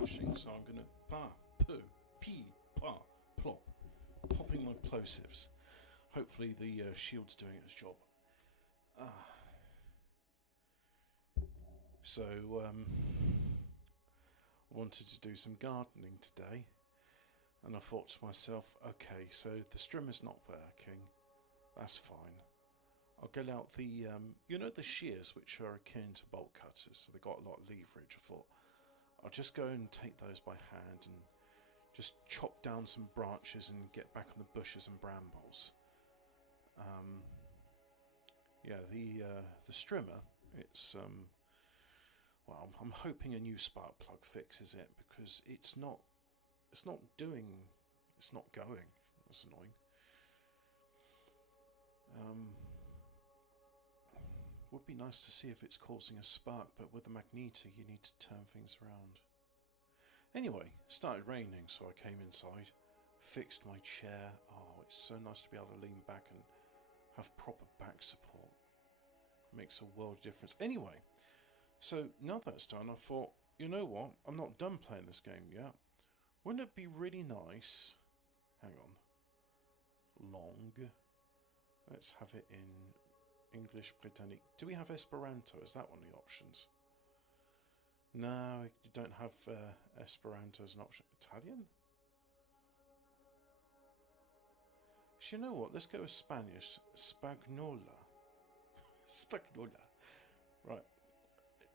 splashing, so I'm going to poo, pee, plop, popping my plosives. Hopefully the shield's doing its job. So, I wanted to do some gardening today, and I thought to myself, okay, so the strimmer's not working, that's fine. I'll get out the, you know, the shears which are akin to bolt cutters, so they've got a lot of leverage. I thought I'll just go and take those by hand and just chop down some branches and get back on the bushes and brambles. Yeah, the strimmer, it's well, I'm hoping a new spark plug fixes it, because it's not going. That's annoying. Would be nice to see if it's causing a spark, but with the magneto you need to turn things around. Anyway, it started raining, so I came inside, fixed my chair. Oh, it's so nice to be able to lean back and have proper back support. Makes a world of difference. Anyway, so now that's done, I thought, you know what, I'm not done playing this game yet. Wouldn't it be really nice, hang on, long, let's have it in English Britannic. Do we have Esperanto? Is that one of the options? No, you don't have Esperanto as an option. Italian? You know what, let's go with Spanish. Spagnola. Spagnola. Right.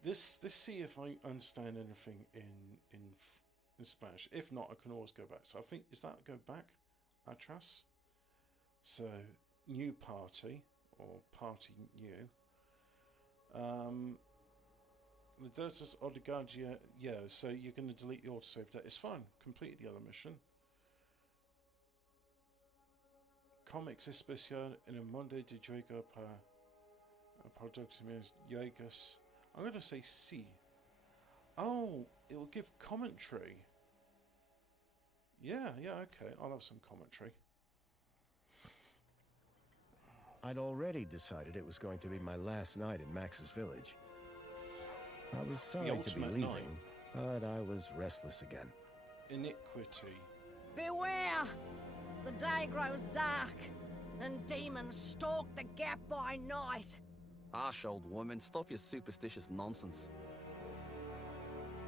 Let's see if I understand anything in Spanish. If not, I can always go back. So I think, is that go back? Atrás. So, new party, or party new. The Deserts Odigagia, yeah, so you're going to delete the autosave data. It's fine, complete the other mission. Comics especial en el mundo de juego para producciones juegos. I'm going to say C. Oh, it will give commentary. Yeah, okay, I'll have some commentary. I'd already decided it was going to be my last night in Max's village. I was sorry to be leaving, but I was restless again. Iniquity. Beware! The day grows dark, and demons stalk the gap by night. Harsh, old woman, stop your superstitious nonsense.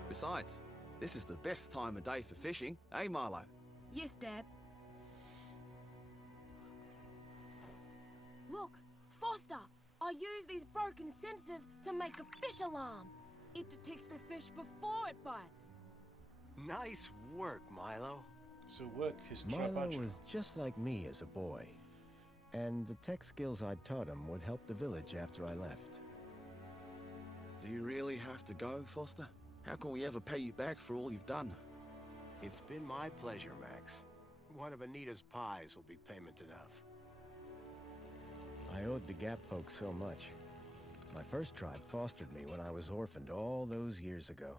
Besides, this is the best time of day for fishing, eh, Milo? Yes, Dad. Look, Foster! I use these broken sensors to make a fish alarm. It detects the fish before it bites. Nice work, Milo. So work is Milo was just like me as a boy, and the tech skills I'd taught him would help the village after I left. Do you really have to go, Foster? How can we ever pay you back for all you've done? It's been my pleasure, Max. One of Anita's pies will be payment enough. I owed the Gap folks so much. My first tribe fostered me when I was orphaned all those years ago.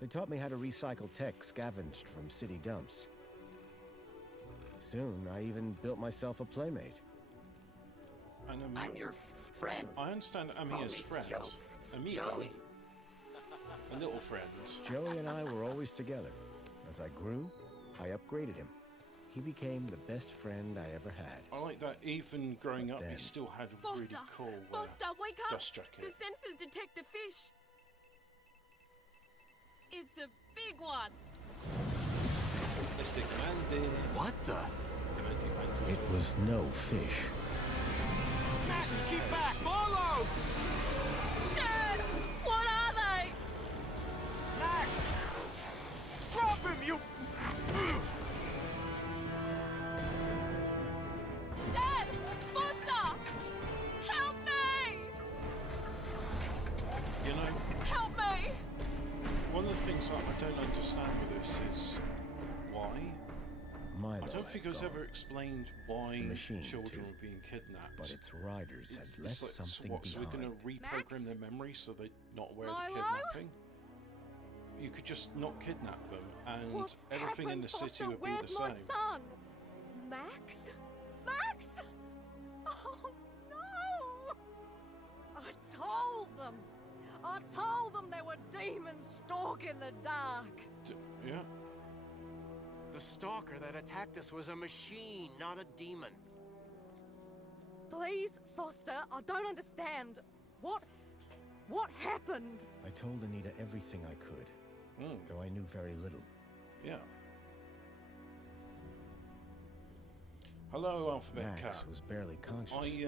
They taught me how to recycle tech scavenged from city dumps. Soon, I even built myself a playmate. And I'm your friend. I understand Amia's friend. Amiga. Joey. A little friend. Joey and I were always together. As I grew, I upgraded him. He became the best friend I ever had. I like that even growing up, Then, he still had a Foster! really cool Foster, wake up! dust jacket. The sensors detect a fish. It's a big one. What the? It was no fish. Max, keep back! Follow! Dad! What are they? Max! Drop him, you... Dad! Foster! Help me! You know, Help me! one of the things that I don't understand with this is why. Milo I don't think it was had ever gone, explained why The machine, children too. were being kidnapped. but its riders had left like, something so we're going behind. to reprogram Max? their memory so they're not aware of Milo? the kidnapping? You could just not kidnap them and What's everything in happened, the city Foster? would be Where's the my same. son? Max? Max! Oh, no! I told them there were demons stalk in the dark. Yeah. The stalker that attacked us was a machine, not a demon. Please, Foster, I don't understand. What happened? I told Anita everything I could, though I knew very little. Yeah. Hello, Alphabet Max Cat. was barely conscious. I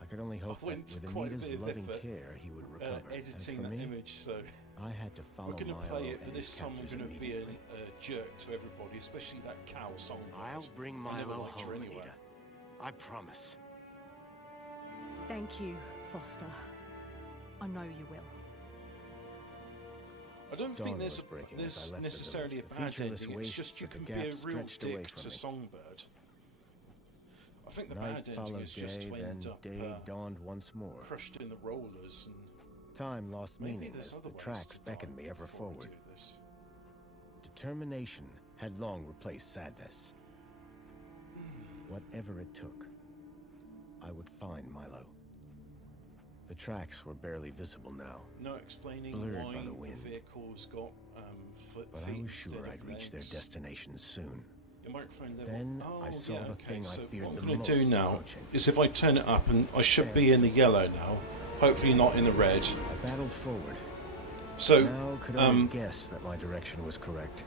I could only hope that went to with quite a Anita's bit of loving effort, care he would recover. As editing for that me, image, so I had to follow we're going to Milo play it, and but his this time captors we're going to be immediately. a jerk to everybody, especially that cow songbird. I'll bring I never Milo liked her home, anyway. Anita. I promise. Thank you, Foster. I know you will. I don't Dawn think was breaking as I there's left the necessarily a village. The bad featureless ending. It's wastes just you of the can be gap a real stretched away dick from to me. Songbird. I think the Night bad ending followed is just day, to then end up day dawned once more. crushed in the rollers, and Time lost maybe meaning there's as other the ways tracks to beckoned die me ever before we forward. do this. Determination had long replaced sadness. Whatever it took, I would find Milo. The tracks were barely visible now, No explaining blurred why by the wind. the vehicle's got but I was sure I'd reach their destination soon. Your microphone level. Then oh, I saw yeah, the okay. thing So I feared what the I'm going most to do now approaching. is if I turn it up, and I should be in the yellow now, hopefully not in the red. I battled forward. So, Now could only guess that my direction was correct.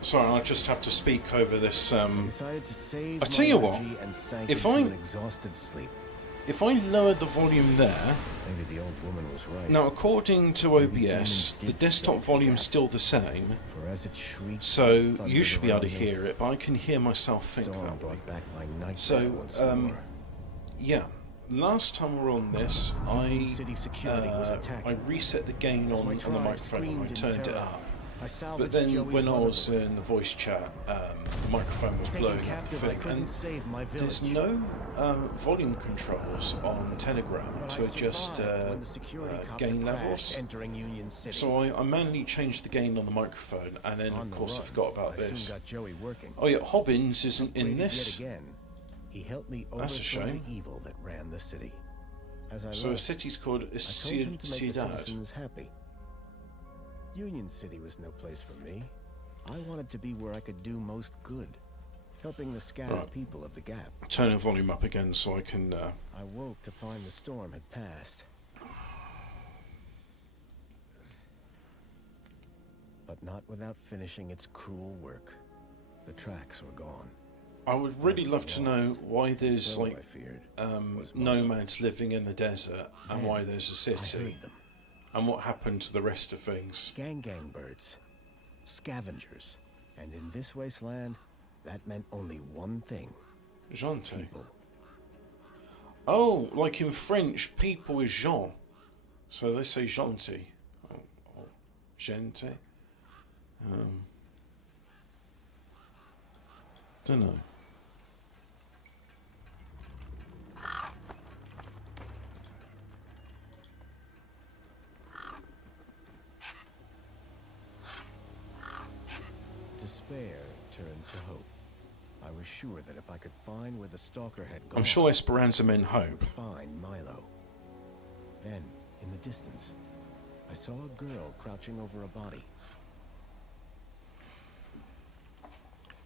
sorry, I'll just have to speak over this. I decided to save I'll tell my you what, energy and sank if into I- an exhausted sleep. If I lower the volume there, Maybe the old woman was right. now according to Maybe OBS, demons the did desktop save the volume's gap. still the same, For as it shrieked so and thundered you should be able to around me, hear it, but I can hear myself think Dawn that way. brought back my nightmare So, once more. Yeah, last time we were on this, Union City security was I attacking. reset the gain As on my the tribe microphone and I screamed in turned it terror, up. I But salvaged then Joey's when I was motherboard. in the voice chat, the microphone was Taken blowing up the captive, I thing. couldn't And save my there's village. no volume controls on Telegram But to I adjust survived when the security copter gain crashed, levels. entering Union City. So I manually changed the gain on the microphone, and then On of the course I run, forgot about I soon this. got Joey working. Oh yeah, Hobbins isn't in Upgraded this. Yet again. He helped me That's a overthrow shame. the evil that ran the city. As I So a left, city's called I told him to make the Ciudad. citizens happy. Union City was no place for me. I wanted to be where I could do most good, helping the scattered Right. people of the Gap. Turn the volume up again so I can. I woke to find the storm had passed. But not without finishing its cruel work. The tracks were gone. I would really love to know why there's So, like I feared, was my nomads living in the desert and why there's a I city, heard them. and what happened to the rest of things. Gang birds. Scavengers. And in this wasteland, that meant only one thing. Gente. People. Oh, like in French, people is gens. So they say gentil. Oh, gente. Don't know. Despair turned to hope. I was sure that if I could find where the stalker had gone, I'm sure Esperanza meant hope. find Milo. Then, in the distance, I saw a girl crouching over a body.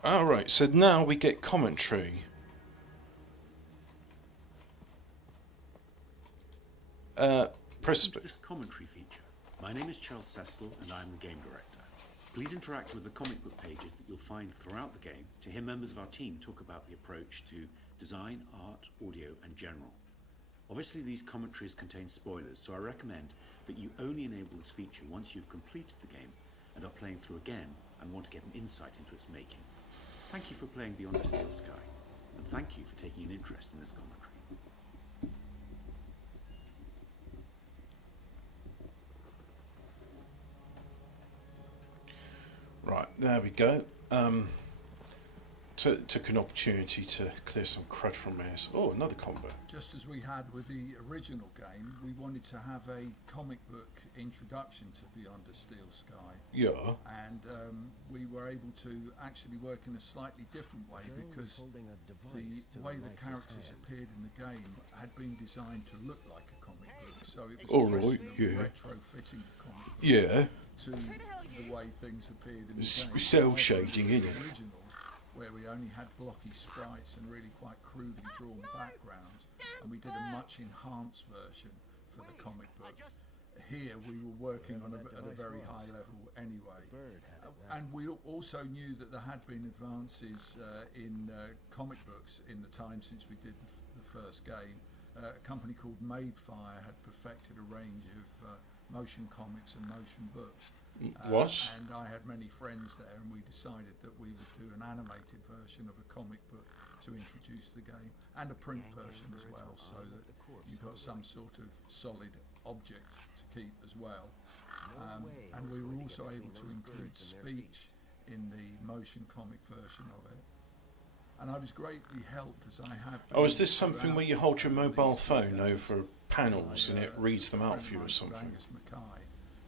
Alright, so now we get commentary. Press Welcome to this commentary feature. My name is Charles Cecil and I'm the game director. Please interact with the comic book pages that you'll find throughout the game to hear members of our team talk about the approach to design, art, audio and general. Obviously these commentaries contain spoilers, so I recommend that you only enable this feature once you've completed the game and are playing through again and want to get an insight into its making. Thank you for playing Beyond the Steel Sky, and thank you for taking an interest in this commentary. Right, there we go. Took an opportunity to clear some crud from me. Oh, another combo. Just as we had with the original game, we wanted to have a comic book introduction to Beyond the Steel Sky. Yeah. And we were able to actually work in a slightly different way Joey was because holding a the device to way the lifeless characters hand. appeared in the game had been designed to look like a comic book. So it was All a right, question of yeah. retrofitting the comic book Yeah. to the way things appeared in the It's game. cel I shading, prefer isn't the it? original, where we only had blocky sprites and really quite crudely drawn backgrounds, and we did a much enhanced version for the comic book. Here we were working on at a very high level anyway, and we also knew that there had been advances in comic books in the time since we did the first game. A company called Madefire had perfected a range of motion comics and motion books. What? And I had many friends there, and we decided that we would do an animated version of a comic book to introduce the game, and a print version as well, so that you got some sort of solid object to keep as well. And we were also able to include speech in the motion comic version of it. And I was greatly helped as I have. Oh, is this something where you hold your mobile phone over panels and it reads them out for you or something? Angus Mackay,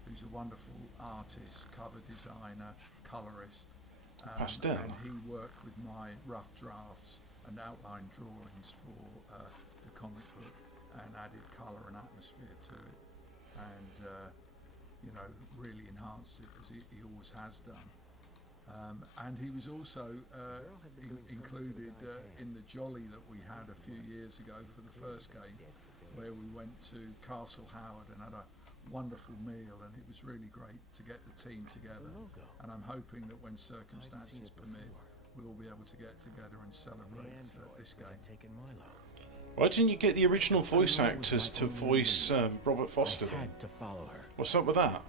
who's a wonderful artist, cover designer, colorist. Pastel. And he worked with my rough drafts and outline drawings for the comic book, and added colour and atmosphere to it, and really enhanced it as he always has done. And he was also included in the jolly that we had a few years ago for the first game, where we went to Castle Howard and had a wonderful meal, and it was really great to get the team together. And I'm hoping that when circumstances permit, we'll all be able to get together and celebrate this game. Why didn't you get the original voice actors to voice Robert Foster then? Had to follow her. What's up with that?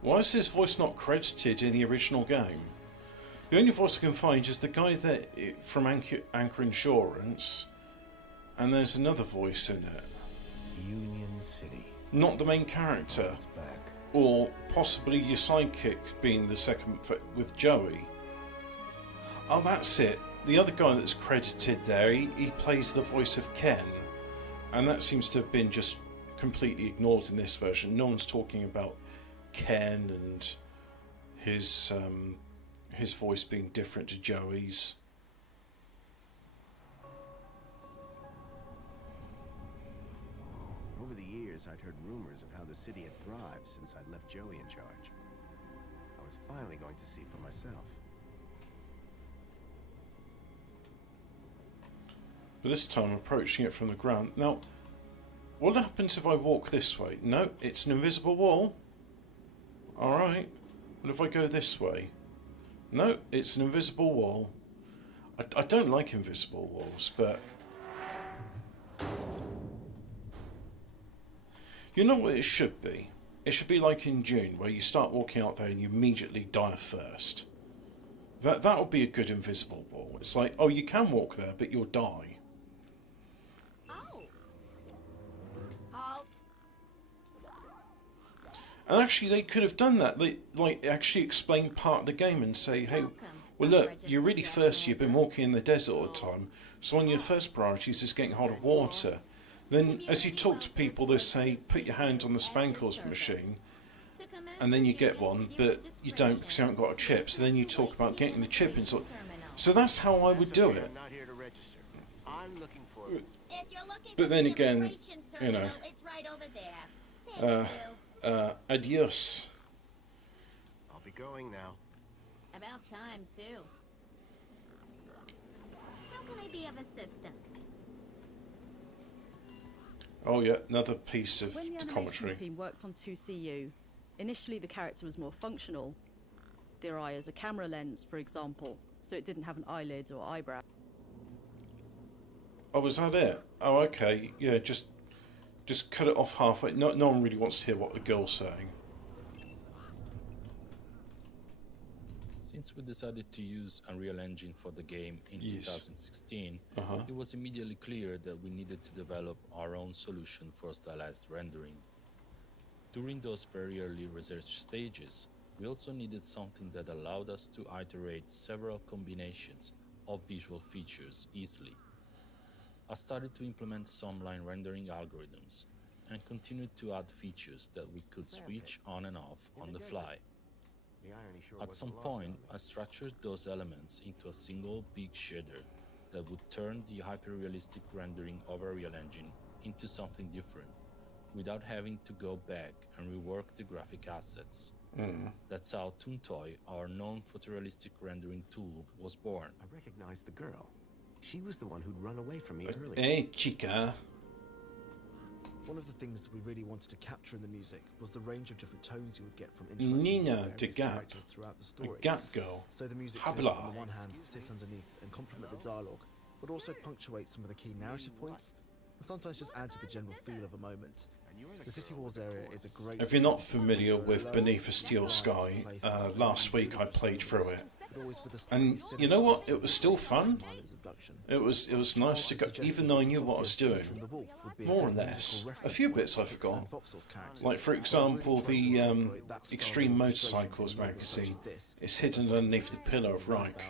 Why is his voice not credited in the original game? The only voice I can find is the guy that from Anchor Insurance, and there's another voice in it. Union City. Not the main character, It's back. or possibly your sidekick being the second with Joey. Oh, that's it. The other guy that's credited there, he plays the voice of Ken, and that seems to have been just completely ignored in this version. No one's talking about Ken and his voice being different to Joey's. Over the years, I'd heard rumors of how the city had thrived since I'd left Joey in charge. I was finally going to see for myself. But this time I'm approaching it from the ground. Now, what happens if I walk this way? No, it's an invisible wall. Alright. What if I go this way? No, it's an invisible wall. I don't like invisible walls, but... You know what it should be? It should be like in June, where you start walking out there and you immediately die first. That would be a good invisible wall. It's like, oh, you can walk there, but you'll die. Halt. And actually, they could have done that. They, like, actually explain part of the game and say, hey, well, look, you're really thirsty. You've been walking in the desert all the time. So one of your first priorities is getting hold of water. Then, as you talk to people, they say, put your hand on the Spankles machine, and then you get one, but you don't because you haven't got a chip. So then you talk about getting the chip and so that's how I would do it. I'm not here to register. I'm looking for But then again, you know, it's right over there. adios. I'll be going now. About time, too. How can I be of assistance? Oh yeah, another piece of When the commentary. animation team worked on 2CU, initially the character was more functional. Their eye as a camera lens, for example, so it didn't have an eyelid or eyebrow. Oh, was that it? Oh, okay. Yeah, just cut it off halfway. No one really wants to hear what the girl's saying. Since we decided to use Unreal Engine for the game in Yes. 2016, Uh-huh. it was immediately clear that we needed to develop our own solution for stylized rendering. During those very early research stages, we also needed something that allowed us to iterate several combinations of visual features easily. I started to implement some line rendering algorithms and continued to add features that we could switch on and off on the fly. The irony sure At wasn't some lost point, on me. I structured those elements into a single big shader that would turn the hyper-realistic rendering of a Unreal Engine into something different, without having to go back and rework the graphic assets. That's how Toontoy, our non-photorealistic rendering tool, was born. I recognized the girl. She was the one who'd run away from me earlier. Hey, chica. One of the things that we really wanted to capture in the music was the range of different tones you would get from Nina interactions the with Gap. characters throughout the story. The Gap Girl. So the music Habla. could, on the one hand, sit underneath and complement the dialogue, but also punctuate some of the key narrative points, and sometimes just add to the general feel of a moment. The City Walls area is a great... If you're not familiar with Beneath a Steel Sky, last week I played through it. And you know what? It was still fun. It was nice to go, even though I knew what I was doing, more or less. A few bits I forgot. Like, for example, the Extreme Motorcycles magazine is hidden underneath the pillar of Reich.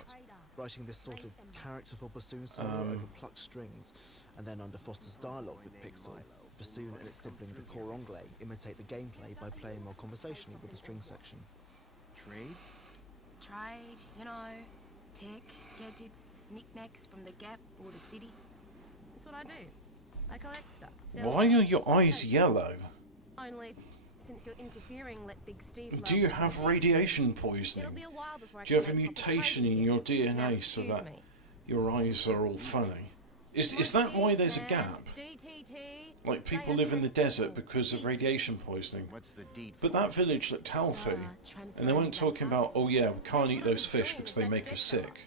Writing this sort of characterful bassoon solo over plucked strings, and then under Foster's dialogue with Pixel, bassoon and its sibling the cor anglais imitate the gameplay by playing more conversationally with the string section. Trade? Trade, you know, tech, gadgets, knickknacks from the Gap or the city. That's what I do. I collect stuff. Why are your eyes yellow? Only since you're interfering, let Big Steve. Do you have radiation poisoning? Do you have a mutation in your DNA so that your eyes are all funny? Is that why there's a gap? Like, people live in the desert because of radiation poisoning. But that village looked healthy. And they weren't talking about, oh yeah, we can't eat those fish because they make us sick.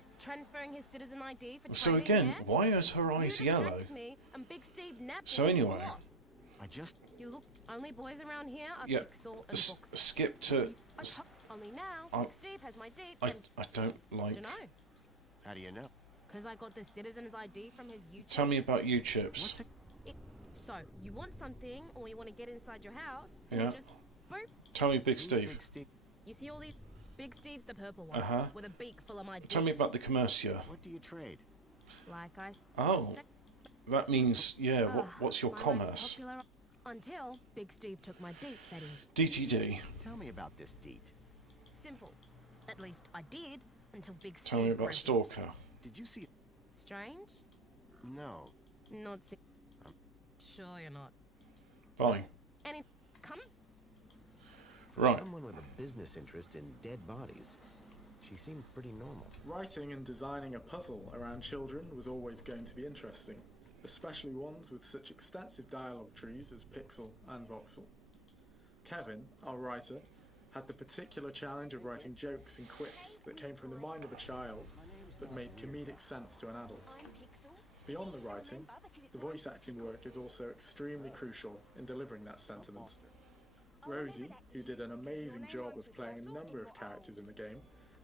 So again, why is her eyes yellow? So anyway. You look, only boys around here are Yeah, Pixel and Voxel. skip to... Only now, Big Steve has my deed. I don't like... Dunno. How do you know? Because I got the citizen's ID from his YouTube. Tell me about you, Chips. So, you want something, or you want to get inside your house, and Yeah. you just boop. Tell me Big Steve. You see all these... Big Steve's the purple one, with a beak full of my Tell me about the commercia. What do you trade? Like I... Oh, that means, yeah, what's your my most commerce? popular- Until Big Steve took my deed, that is. DTD. Tell me about this deed. Simple. At least I did, until Big Steve... Tell me about broke it. Stalker. Did you see... Strange? No. Not sure you're not. Bye. Any... Come? Right. Someone with a business interest in dead bodies. She seemed pretty normal. Writing and designing a puzzle around children was always going to be interesting, especially ones with such extensive dialogue trees as Pixel and Voxel. Kevin, our writer, had the particular challenge of writing jokes and quips that came from the mind of a child but made comedic sense to an adult. Beyond the writing, the voice acting work is also extremely crucial in delivering that sentiment. Rosie, who did an amazing job of playing a number of characters in the game,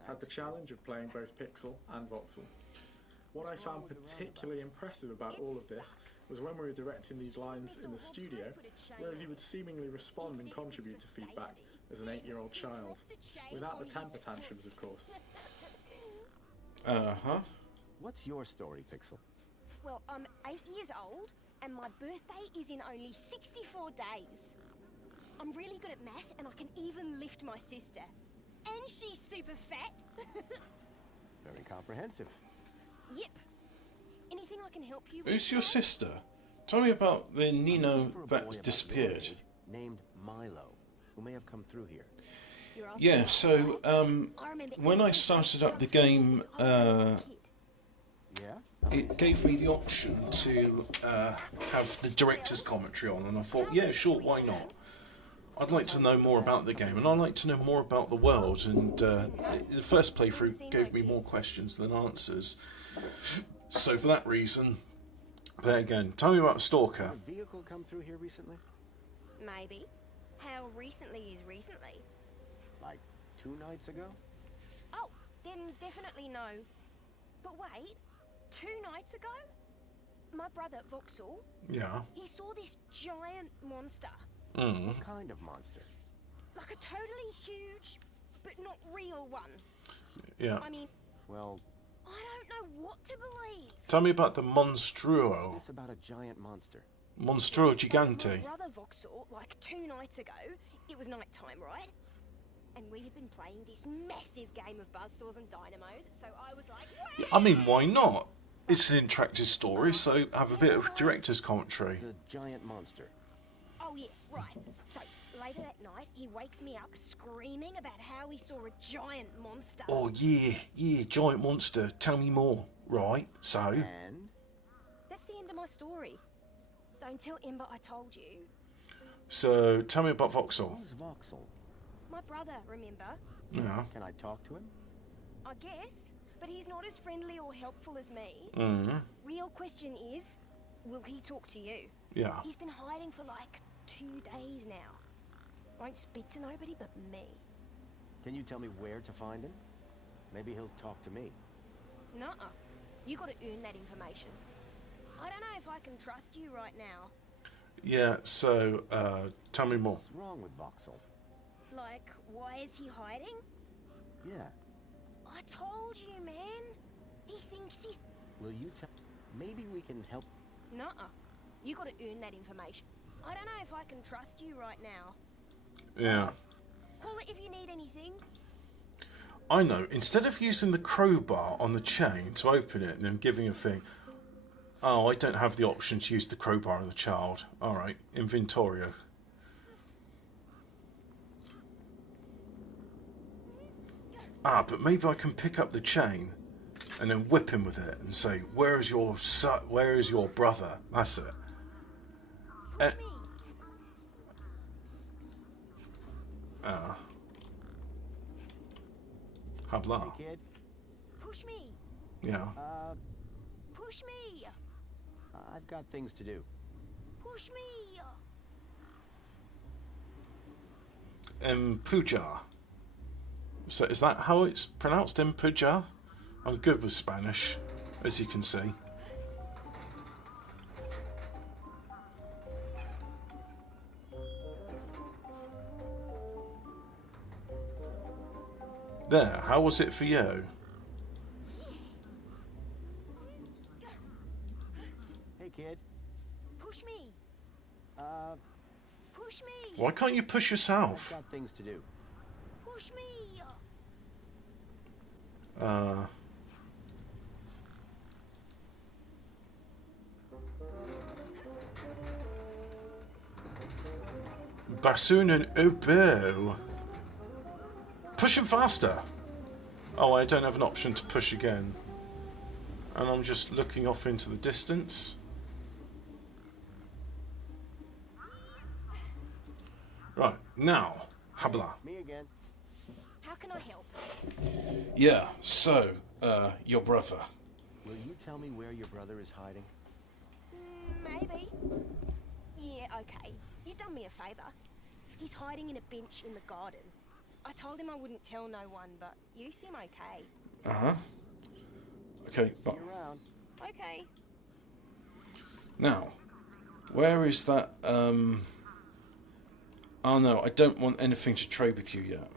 had the challenge of playing both Pixel and Voxel. What I found particularly impressive about all of this was when we were directing these lines in the studio, Rosie would seemingly respond and contribute to feedback as an 8-year-old child, without the temper tantrums, of course. What's your story, Pixel? Well, I'm 8 years old, and my birthday is in only 64 days. I'm really good at math, and I can even lift my sister. And she's super fat. Very comprehensive. Yep. Anything I can help you with? Who's your sister? Tell me about the Nino that disappeared. Named Milo, who may have come through here. Yeah, so when I started up the game, it gave me the option to have the director's commentary on, and I thought, yeah, sure, why not? I'd like to know more about the game, and I'd like to know more about the world, and the first playthrough gave me more questions than answers. So for that reason, there again, tell me about Stalker. Did a vehicle come through here recently? Maybe. How recently is recently? Like 2 nights ago? Oh, then definitely no. But wait, 2 nights ago? My brother, Voxel, Yeah. he saw this giant monster. What kind of monster? Like a totally huge, but not real one. Yeah. I mean, well, I don't know what to believe. Tell me about the Monstruo. What's this about a giant monster? Monstruo My Gigante. brother Voxel, like 2 nights ago, it was night time, right? And we had been playing this massive game of buzzsaws and dynamos, so I was like, Yeah, I mean, why not? It's an interactive story, so have a bit of director's commentary. The giant monster. oh yeah, right. So later that night, he wakes me up screaming about how he saw a giant monster. Oh, yeah, giant monster. Tell me more. Right, so... And? That's the end of my story. Don't tell Ember I told you. So, tell me about Voxel. Who's Voxel? My brother, remember? Yeah. Can I talk to him? I guess, but he's not as friendly or helpful as me. Real question is, will he talk to you? Yeah. He's been hiding for like 2 days now. Won't speak to nobody but me. Can you tell me where to find him? Maybe he'll talk to me. Nuh-uh. You gotta earn that information. I don't know if I can trust you right now. Yeah, so, tell me more. What's wrong with Voxel? Like, why is he hiding? Yeah. I told you, man. He thinks he's... Will you tell... Maybe we can help... Nuh-uh. You gotta earn that information. I don't know if I can trust you right now. Yeah. Call it if you need anything. I know. Instead of using the crowbar on the chain to open it and then giving a thing... Oh, I don't have the option to use the crowbar on the child. Alright, Inventorio. Ah, but maybe I can pick up the chain and then whip him with it and say, where is your brother? That's it. Habla. Hey, kid. Push me. Yeah. Push me. I've got things to do. Push me. Puja. So is that how it's pronounced? Puja? I'm good with Spanish, as you can see. There, how was it for you? Hey, kid. Push me. Push me. Why can't you push yourself? I've got things to do. Push me. Bassoon and oboe. Push him faster. Oh, I don't have an option to push again. And I'm just looking off into the distance. Right, now, habla. Me again. How can I help? Yeah, so, your brother. Will you tell me where your brother is hiding? Maybe. Yeah, okay. You done me a favour. He's hiding in a bench in the garden. I told him I wouldn't tell no one, but you seem okay. Uh-huh. Okay, but... See you around. Okay. Now, where is that, Oh no, I don't want anything to trade with you yet.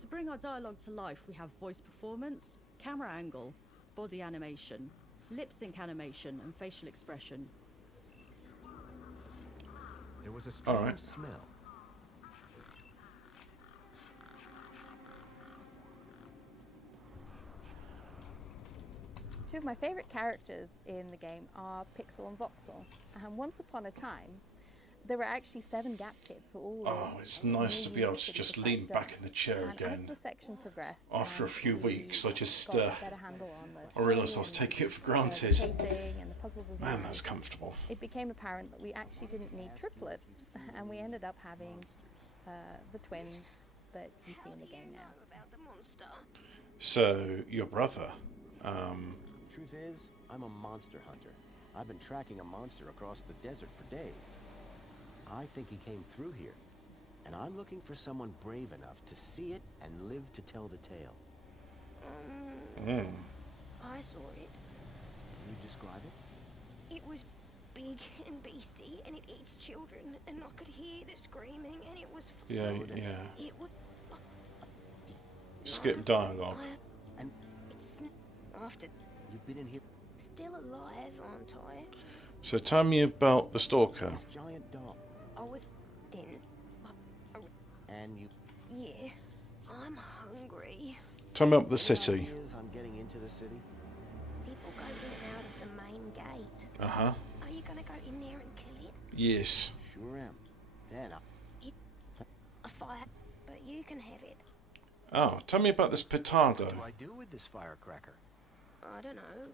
To bring our dialogue to life, we have voice performance, camera angle, body animation, lip sync animation, and facial expression. There was a strange smell. Two of my favourite characters in the game are Pixel and Voxel. And once upon a time, there were actually 7 Gap kids who all... Oh, it's nice to be able to just lean back in the chair again. As the section progressed, After a few weeks, I just, got a better handle on the I realised I was taking it for granted. the pacing and the puzzle design. Man, that's comfortable. It became apparent that we actually didn't need triplets, and we ended up having the twins that you see in the game now. About the monster. So, your brother, Truth is, I'm a monster hunter. I've been tracking a monster across the desert for days. I think he came through here, and I'm looking for someone brave enough to see it and live to tell the tale. I saw it. Can you describe it? It was big and beastie, and it eats children, and I could hear the screaming, and it was... yeah. It would... Skip dialogue. And It's... After... you've been in here... Still alive, aren't I? So tell me about the stalker. This giant dog. I was... Then... And you... Yeah. I'm hungry. Tell me about the Any city. ideas on getting into the city? People go in and out of the main gate. Uh-huh. Are you gonna go in there and kill it? Yes. Sure am. Then Oh, tell me about this petardo. What do I do with this firecracker? I don't know,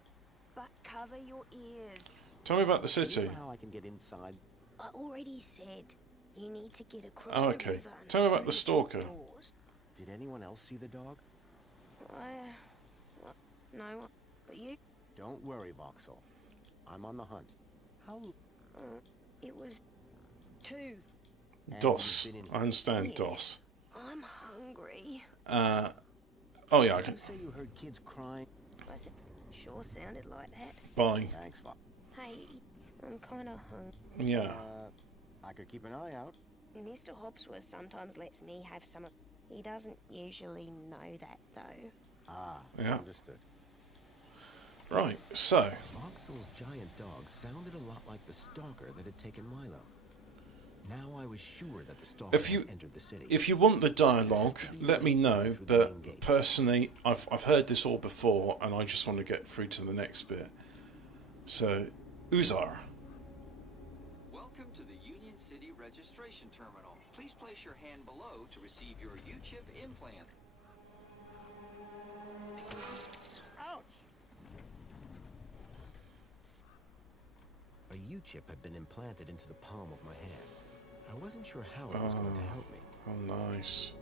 but cover your ears. Tell me about the Do you city. know how I can get inside? I already said you need to get across Oh, the okay. river and Tell me about through the stalker. doors. Did anyone else see the dog? No, but you? Don't worry, Voxel. I'm on the hunt. How? It was 2. DOS. I understand DOS. I'm hungry. Oh yeah, I Did can. you say you heard kids crying? I said, sure sounded like that. Bye. Thanks, Vox. Hey, I'm kind of hungry. Yeah. I could keep an eye out. Mr. Hopsworth sometimes lets me have some of... He doesn't usually know that, though. Ah, Yeah. understood. Right, so. Voxel's giant dog sounded a lot like the stalker that had taken Milo. Now I was sure that the stalker had entered the city. If you want the dialogue, let me know. But personally, I've heard this all before, and I just want to get through to the next bit. So, Uzar. Welcome to the Union City Registration Terminal. Please place your hand below to receive your U-chip implant. Ouch! A U-chip had been implanted into the palm of my hand. I wasn't sure how it was going to help me. Oh, nice.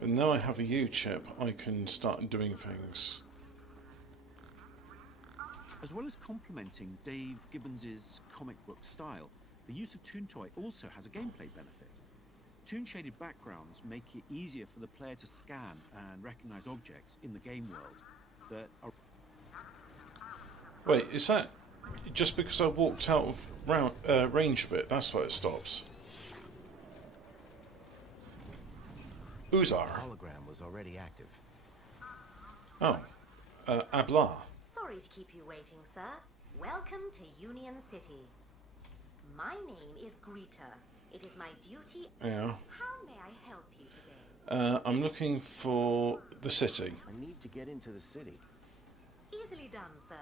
But now I have a U-chip, I can start doing things. As well as complementing Dave Gibbons's comic book style, the use of Toon Toy also has a gameplay benefit. Toon-shaded backgrounds make it easier for the player to scan and recognize objects in the game world that are... Wait, is that just because I walked out of range of it? That's why it stops. Uzar. The hologram was already active. Oh. Abla. Sorry to keep you waiting, sir. Welcome to Union City. My name is Greta. It is my duty... Yeah. How may I help you today? I'm looking for the city. I need to get into the city. Easily done, sir.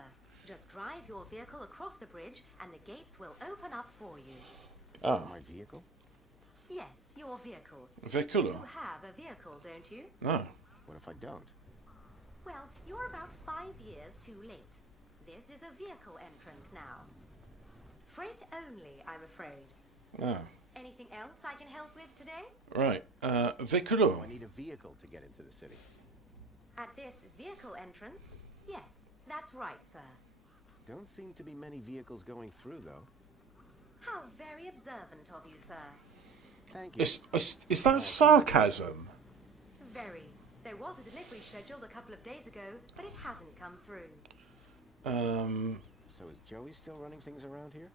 Just drive your vehicle across the bridge and the gates will open up for you. Oh. My vehicle? Yes, your vehicle. Vehiculo. You have a vehicle, don't you? No. What if I don't? Well, you're about 5 years too late. This is a vehicle entrance now. Freight only, I'm afraid. Oh. Anything else I can help with today? Right. Vehiculo. So I need a vehicle to get into the city. At this vehicle entrance? Yes, that's right, sir. Don't seem to be many vehicles going through, though. How very observant of you, sir. Thank you. Is that sarcasm? Very. There was a delivery scheduled a couple of days ago, but it hasn't come through. So is Joey still running things around here?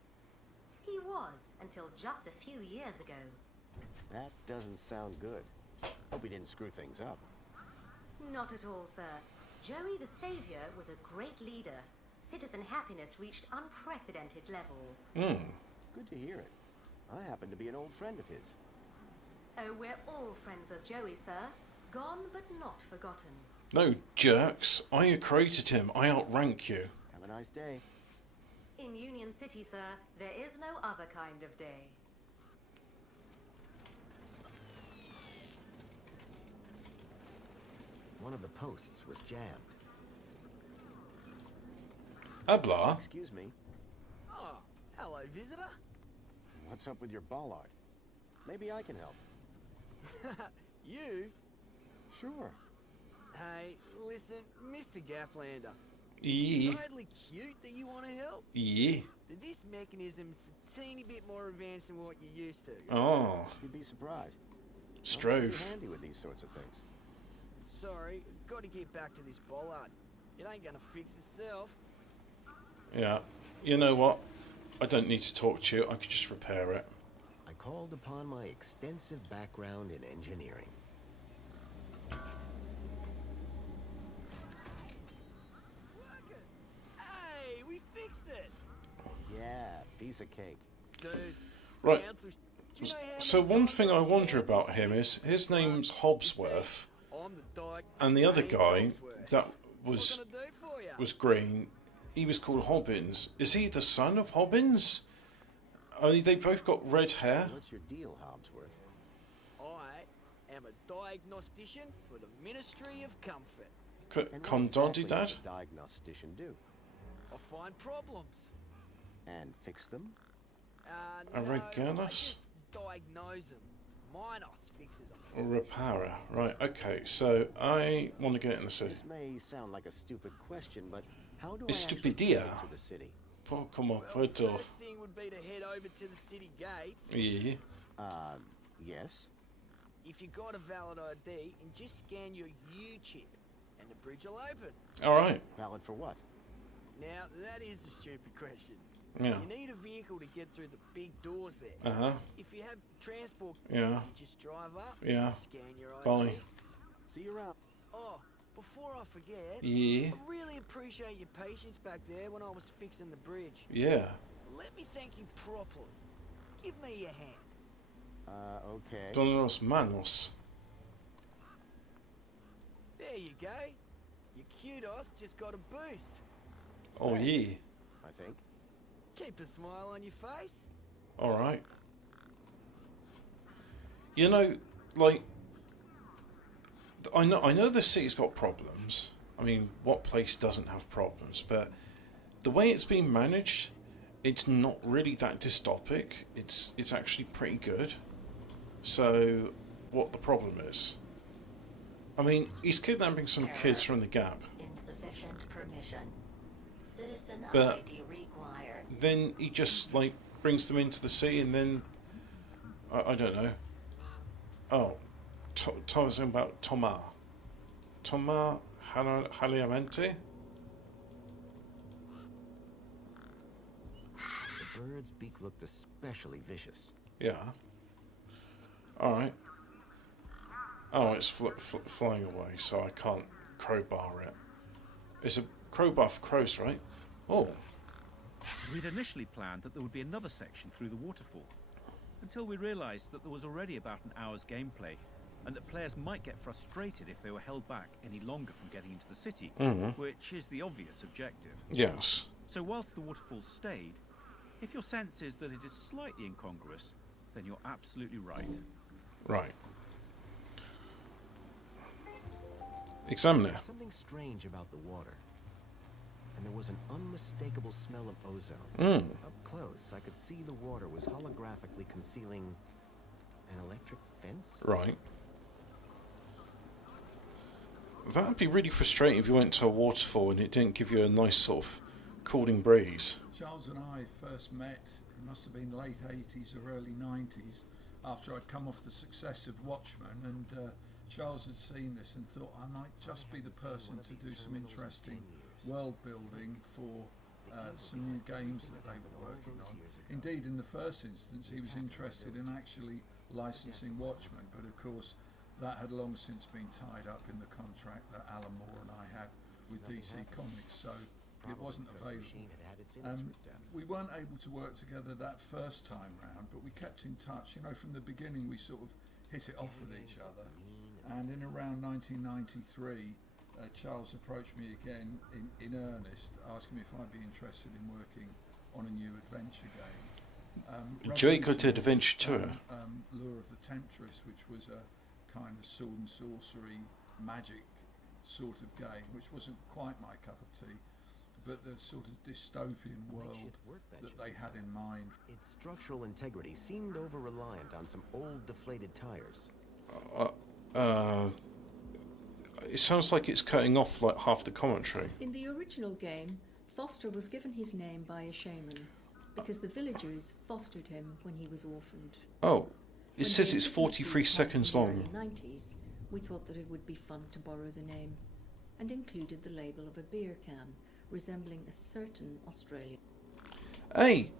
He was, until just a few years ago. That doesn't sound good. Hope he didn't screw things up. Not at all, sir. Joey the Savior was a great leader. Citizen happiness reached unprecedented levels. Good to hear it. I happen to be an old friend of his. Oh, we're all friends of Joey, sir. Gone but not forgotten. No, jerks. I created him. I outrank you. Have a nice day. In Union City, sir, there is no other kind of day. One of the posts was jammed. Abla. Excuse me. Oh, hello, visitor. What's up with your bollard? Maybe I can help. You? Sure. Hey, listen, Mr. Gaplander. Yeah. It's totally cute that you want to help. Yeah. But this mechanism's a teeny bit more advanced than what you're used to. Oh. You'd be surprised. Strove. I'm handy with these sorts of things. Sorry, got to get back to this bollard. It ain't gonna fix itself. Yeah. You know what? I don't need to talk to you. I could just repair it. I called upon my extensive background in engineering. Hey, we fixed it! Yeah, piece of cake. Dude. Right. Council, do you know how So many one times thing I I've wonder said about this him here? is his name's Hobsworth, I'm the dyke. and the other James guy Hobsworth. that What was can I do for ya? green. He was called Hobbins. Is he the son of Hobbins? They both got red hair. What's your deal, Hobsworth? I am a diagnostician for the Ministry of Comfort. Condodi, Dad? Does a diagnostician do? I find problems. And fix them? No, I Regulus? just diagnose them. Minos fixes them. Repara. Right, okay, so I want to get in the city. This may sound like a stupid question, but how do I It's actually stupidia. get to the city? Come on, Well, first thing would be to head over to the city gates. Yeah. Yes? If you got a valid ID, and just scan your U-chip, and the bridge will open. Alright. Valid for what? Now, that is the stupid question. Yeah. You need a vehicle to get through the big doors there. Uh-huh. If you have transport, Yeah. you just drive up, Yeah. scan your ID. Bye. See you around. Oh, before I forget, Yeah. I really appreciate your patience back there when I was fixing the bridge. Yeah. Let me thank you properly. Give me your hand. Okay. Donos manos. There you go. Your kudos just got a boost. Oh, yeah. I think. Keep a smile on your face. Alright. You know, like, I know the city's got problems. I mean, what place doesn't have problems? But the way it's being managed, it's not really that dystopic. It's actually pretty good. So, what the problem is? I mean, he's kidnapping some kids from the Gap. Insufficient permission. Citizen But ID required. then he just, like, brings them into the sea and then... I don't know. Oh. Tell us about Toma. Toma Haliamente? The bird's beak looked especially vicious. Yeah. Alright. Oh, it's flying away, so I can't crowbar it. It's a crowbar for crows, right? Oh. We'd initially planned that there would be another section through the waterfall, until we realised that there was already about an hour's gameplay, and that players might get frustrated if they were held back any longer from getting into the city, which is the obvious objective. Yes. So whilst the waterfall stayed, if your sense is that it is slightly incongruous, then you're absolutely right. Right. Examine it. Something strange about the water. And there was an unmistakable smell of ozone. Up close, I could see the water was holographically concealing an electric fence. Right. That would be really frustrating if you went to a waterfall and it didn't give you a nice sort of cooling breeze. Charles and I first met, it must have been late 80s or early 90s, after I'd come off the success of Watchmen, and Charles had seen this and thought I might just be the person to do some interesting world building for some new games that they were working on. Indeed, in the first instance, he was interested in actually licensing Watchmen, but of course that had long since been tied up in the contract that Alan Moore and I had with DC Comics, so it wasn't available. We weren't able to work together that first time round, but we kept in touch. You know, from the beginning we sort of hit it off with each other, and in around 1993 Charles approached me again in earnest, asking me if I'd be interested in working on a new adventure game. Jacob did Adventure Tour. Lure of the Temptress, which was a kind of sword and sorcery magic sort of game, which wasn't quite my cup of tea, but the sort of dystopian world that they had in mind. Its structural integrity seemed over-reliant on some old deflated tires. It sounds like it's cutting off like half the commentary. In the original game, Foster was given his name by a shaman because the villagers fostered him when he was orphaned. Oh, it says it's 43 seconds long. In the 90s, we thought that it would be fun to borrow the name and included the label of a beer can resembling a certain Australian. Hey!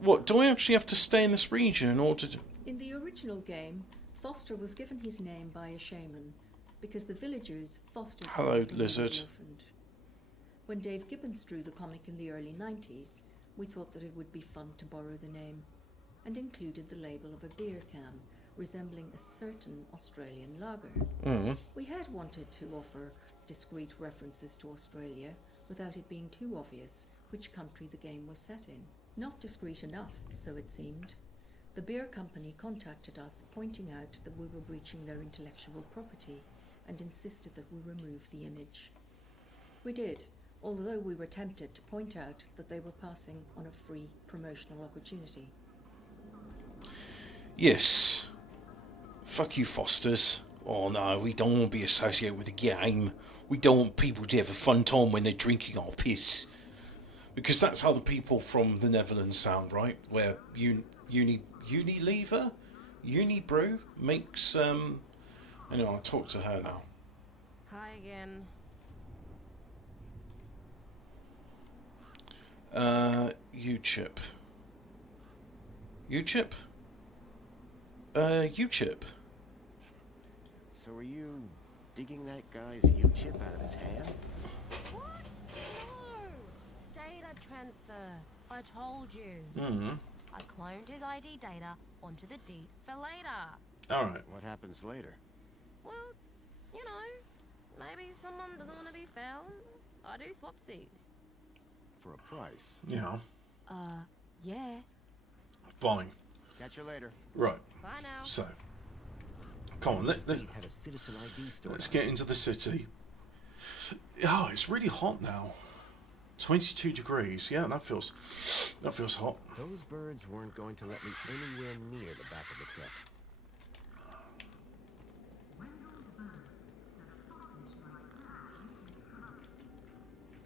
What, do I actually have to stay in this region in order to... In the original game, Foster was given his name by a shaman because the villagers fostered him when he was lizard. orphaned. When Dave Gibbons drew the comic in the early 90s, we thought that it would be fun to borrow the name and included the label of a beer can resembling a certain Australian lager. We had wanted to offer discreet references to Australia without it being too obvious which country the game was set in. Not discreet enough, so it seemed. The beer company contacted us, pointing out that we were breaching their intellectual property and insisted that we remove the image. We did, although we were tempted to point out that they were passing on a free promotional opportunity. Yes. Fuck you, Fosters. Oh no, we don't want to be associated with the game. We don't want people to have a fun time when they're drinking our piss. Because that's how the people from the Netherlands sound, right? Where Unilever Unibrew makes anyway, I'll talk to her now. Hi again. UChip. UChip? UChip. So are you digging that guy's U-chip out of his hand? What? No! Data transfer. I told you. Mm-hmm. I cloned his ID data onto the deed for later. Alright. What happens later? Well, you know, maybe someone doesn't want to be found. I do swapsies. For a price? Yeah. Yeah. Fine. Catch you later. Right. Bye now. So, come on, let's Had a citizen ID store. let's get into the city. Oh, it's really hot now. 22 degrees. Yeah, that feels hot. Those birds weren't going to let me anywhere near the back of the truck.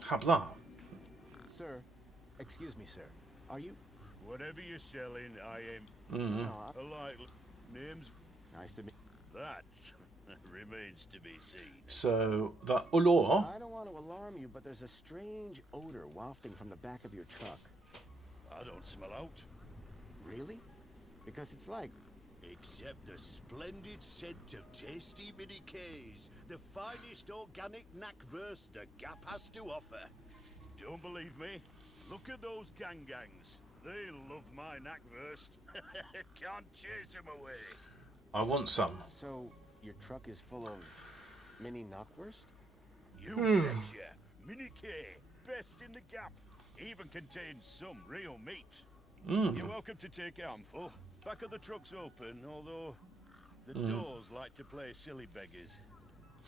Habla. Sir, excuse me, sir. Are you? Whatever you're selling, I am. Mm-hmm. Name's. Nice to meet. That remains to be seen. So that Ulor. I don't want to alarm you, but there's a strange odor wafting from the back of your truck. I don't smell out. Really? Because it's like. Except the splendid scent of tasty mini K's, the finest organic knackwurst the Gap has to offer. Don't believe me? Look at those gangs. They love my knackwurst. Can't chase them away. I want some. So, your truck is full of mini knockwurst? You betcha. Mini K, best in the Gap. Even contains some real meat. You're welcome to take a handful. Back of the truck's open, although the doors like to play silly beggars.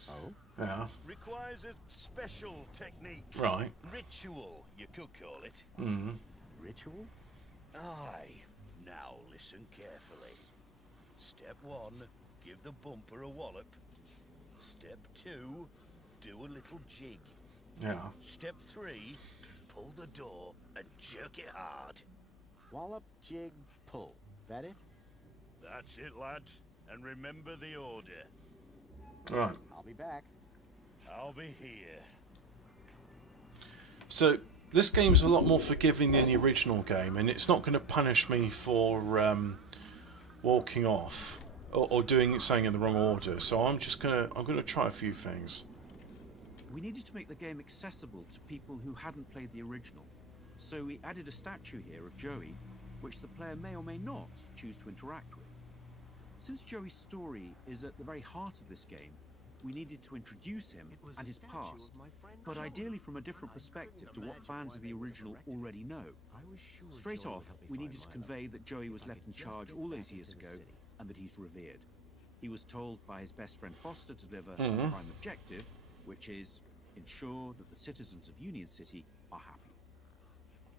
Oh? Yeah. Requires a special technique. Right. Ritual, you could call it. Mm-hmm. Ritual? Aye. Now listen carefully. Step 1, give the bumper a wallop. Step 2, do a little jig. Yeah. Step 3, pull the door and jerk it hard. Wallop, jig, pull. That it? That's it, lad. And remember the order. Right. I'll be back. I'll be here. So this game's a lot more forgiving than the original game, and it's not going to punish me for walking off or doing something in the wrong order. So I'm gonna try a few things. We needed to make the game accessible to people who hadn't played the original, so we added a statue here of Joey, which the player may or may not choose to interact with. Since Joey's story is at the very heart of this game, we needed to introduce him and his past, but ideally from a different perspective to what fans of the original already know. Straight off, we needed to convey that Joey was left in charge all those years ago and that he's revered. He was told by his best friend Foster to deliver a prime objective, which is ensure that the citizens of Union City are happy.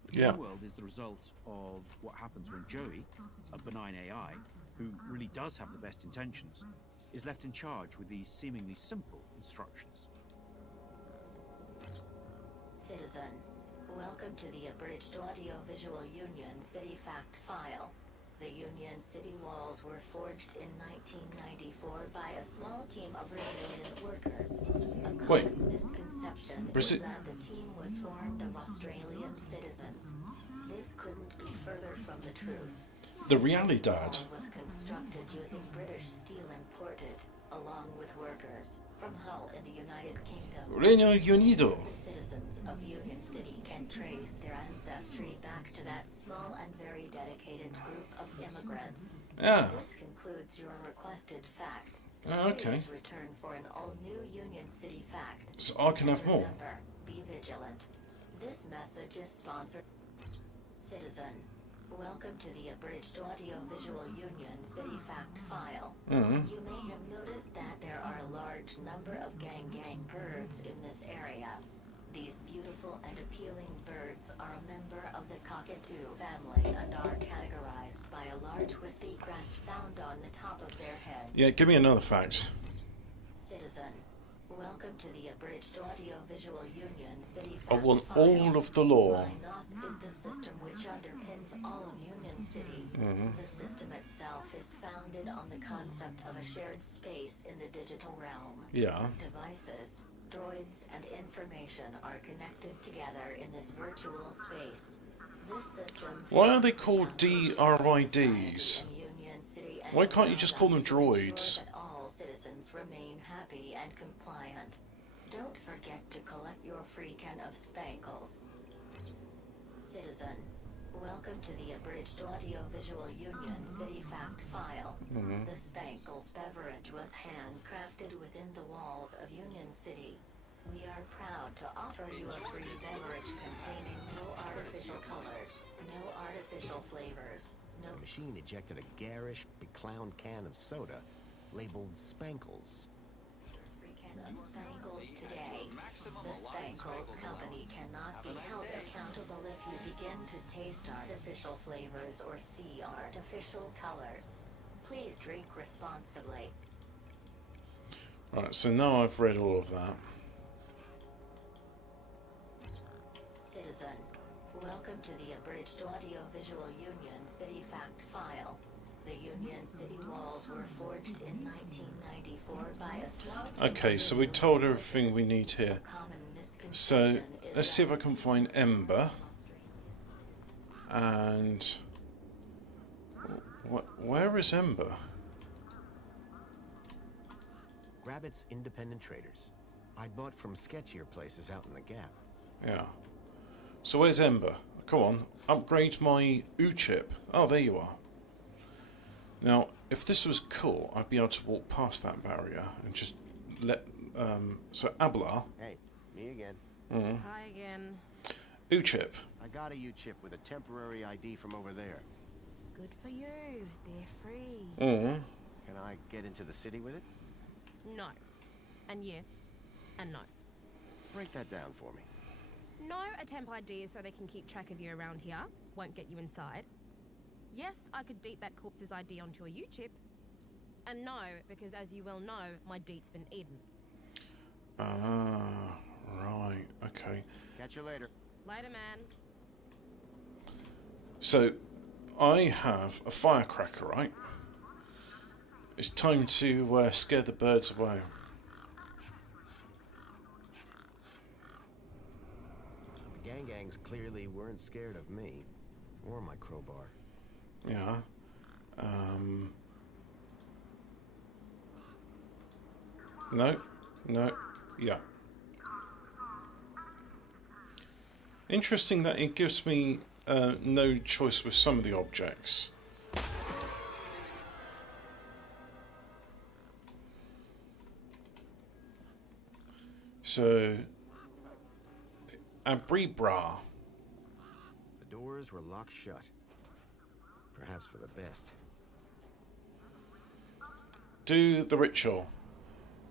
The game world is the result of what happens when Joey, a benign AI, who really does have the best intentions, is left in charge with these seemingly simple instructions. Citizen, welcome to the abridged audio-visual Union City fact file. The Union City walls were forged in 1994 by a small team of Brazilian workers. A common misconception is that the team was formed of Australian citizens. This couldn't be further from the truth. The reality dad was constructed using British steel imported, along with workers from Hull in the United Kingdom. Reino Unido. The citizens of Union City can trace their ancestry back to that small and very dedicated group of immigrants. Yeah. This concludes your requested fact. Okay. Please return for an all-new Union City fact. So I can have more. Remember, be vigilant. This message is sponsored. Citizen, Welcome to the Abridged Audio-Visual Union City Fact File. Mm. You may have noticed that there are a large number of gang birds in this area. These beautiful and appealing birds are a member of the cockatoo family and are categorized by a large wispy crest found on the top of their heads. Yeah, give me another fact. Citizen, welcome to the Abridged Audio-Visual Union City I Fact want File. all of the law. MINOS is the system which underpins all of Union City. Mhm. The system itself is founded on the concept of a shared space in the digital realm. Yeah. Devices, droids, and information are connected together in this virtual space. This system... Why are they called DRIDs? Why can't you just call them droids? that all citizens remain happy and compliant. Don't forget to collect your free can of spankles. Citizen, welcome to the Abridged Audio-Visual Union City Fact File. Mhm. The Spankles beverage was handcrafted within the walls of Union City. We are proud to offer you a free beverage containing no artificial colors, no artificial flavors, no... The machine ejected a garish, beclowned can of soda labeled Spankles. Free can of Spankles today. The Spankles company cannot be held accountable if you begin to taste artificial flavors or see artificial colors. Please drink responsibly. Right, so now I've read all of that. Citizen, welcome to the Abridged Audio-Visual Union City Fact File. The Union City walls were forged in 1994 by a small team Okay, so we told everything we need here. So let's see if I can find Ember. And where is Ember? Grabbit's independent traders. I bought from sketchier places out in the Gap. Yeah. So where's Ember? Come on, upgrade my U chip. Oh, there you are. Now, if this was cool, I'd be able to walk past that barrier and just let. So Abla. Hey, me again. Mm. Hi again. U chip. I got a U-chip with a temporary ID from over there. Good for you. They're free. Mm. Can I get into the city with it? No. And yes. And no. Break that down for me. No, a temp ID so they can keep track of you around here. Won't get you inside. Yes, I could deet that corpse's ID onto a U-chip. And no, because as you well know, my deet's been eaten. Ah, right. Okay. Catch you later. Later, man. So, I have a firecracker, right? It's time to scare the birds away. The gangs clearly weren't scared of me or my crowbar. Yeah. No. No. Yeah. Interesting that it gives me no choice with some of the objects. So, Abribra. The doors were locked shut. Perhaps for the best. Do the ritual.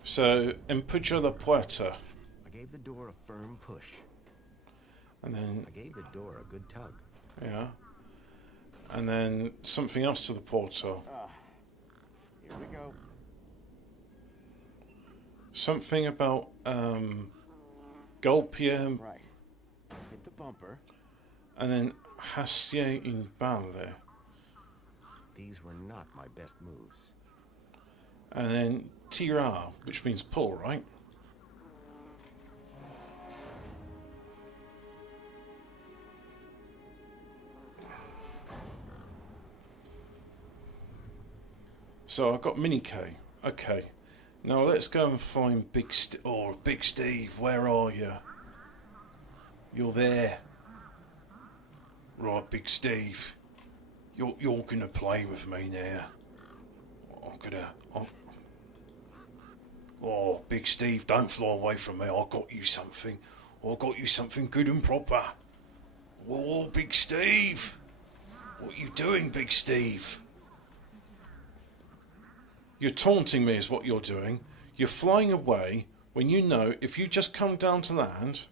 So, empuja la puerta. I gave the door a firm push. And then... I gave the door a good tug. Yeah. And then something else to the portal. Here we go. Something about golpie. Right. Hit the bumper. And then hasye in balle. These were not my best moves. And then tira, which means pull, right? So I've got Mini K. Okay. Now let's go and find Big Big Steve, where are you? You're there. Right, Big Steve. You're gonna play with me now. Oh, Big Steve, don't fly away from me. I got you something. I got you something good and proper. Oh, Big Steve. What are you doing, Big Steve? You're taunting me is what you're doing. You're flying away when you know if you just come down to land...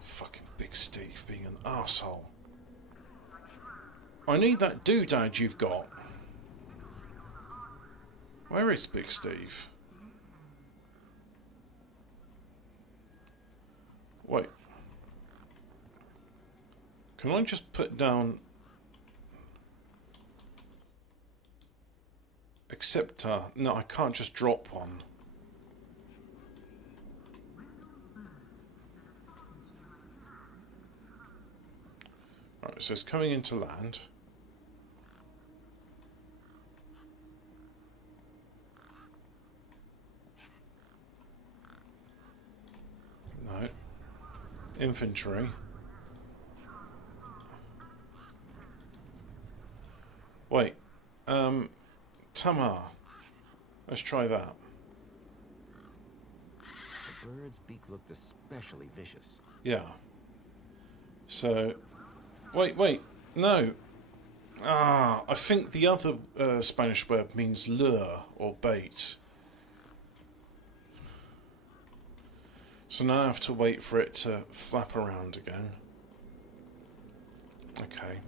Fucking Big Steve being an arsehole. I need that doodad you've got. Where is Big Steve? Wait. Can I just put down... Acceptor? No, I can't just drop one. Right, so it's coming into land. No. Infantry. Wait. Tamar. Let's try that. The bird's beak looked especially vicious. Yeah. So... Wait. No. I think the other Spanish word means lure or bait. So now I have to wait for it to flap around again. Okay.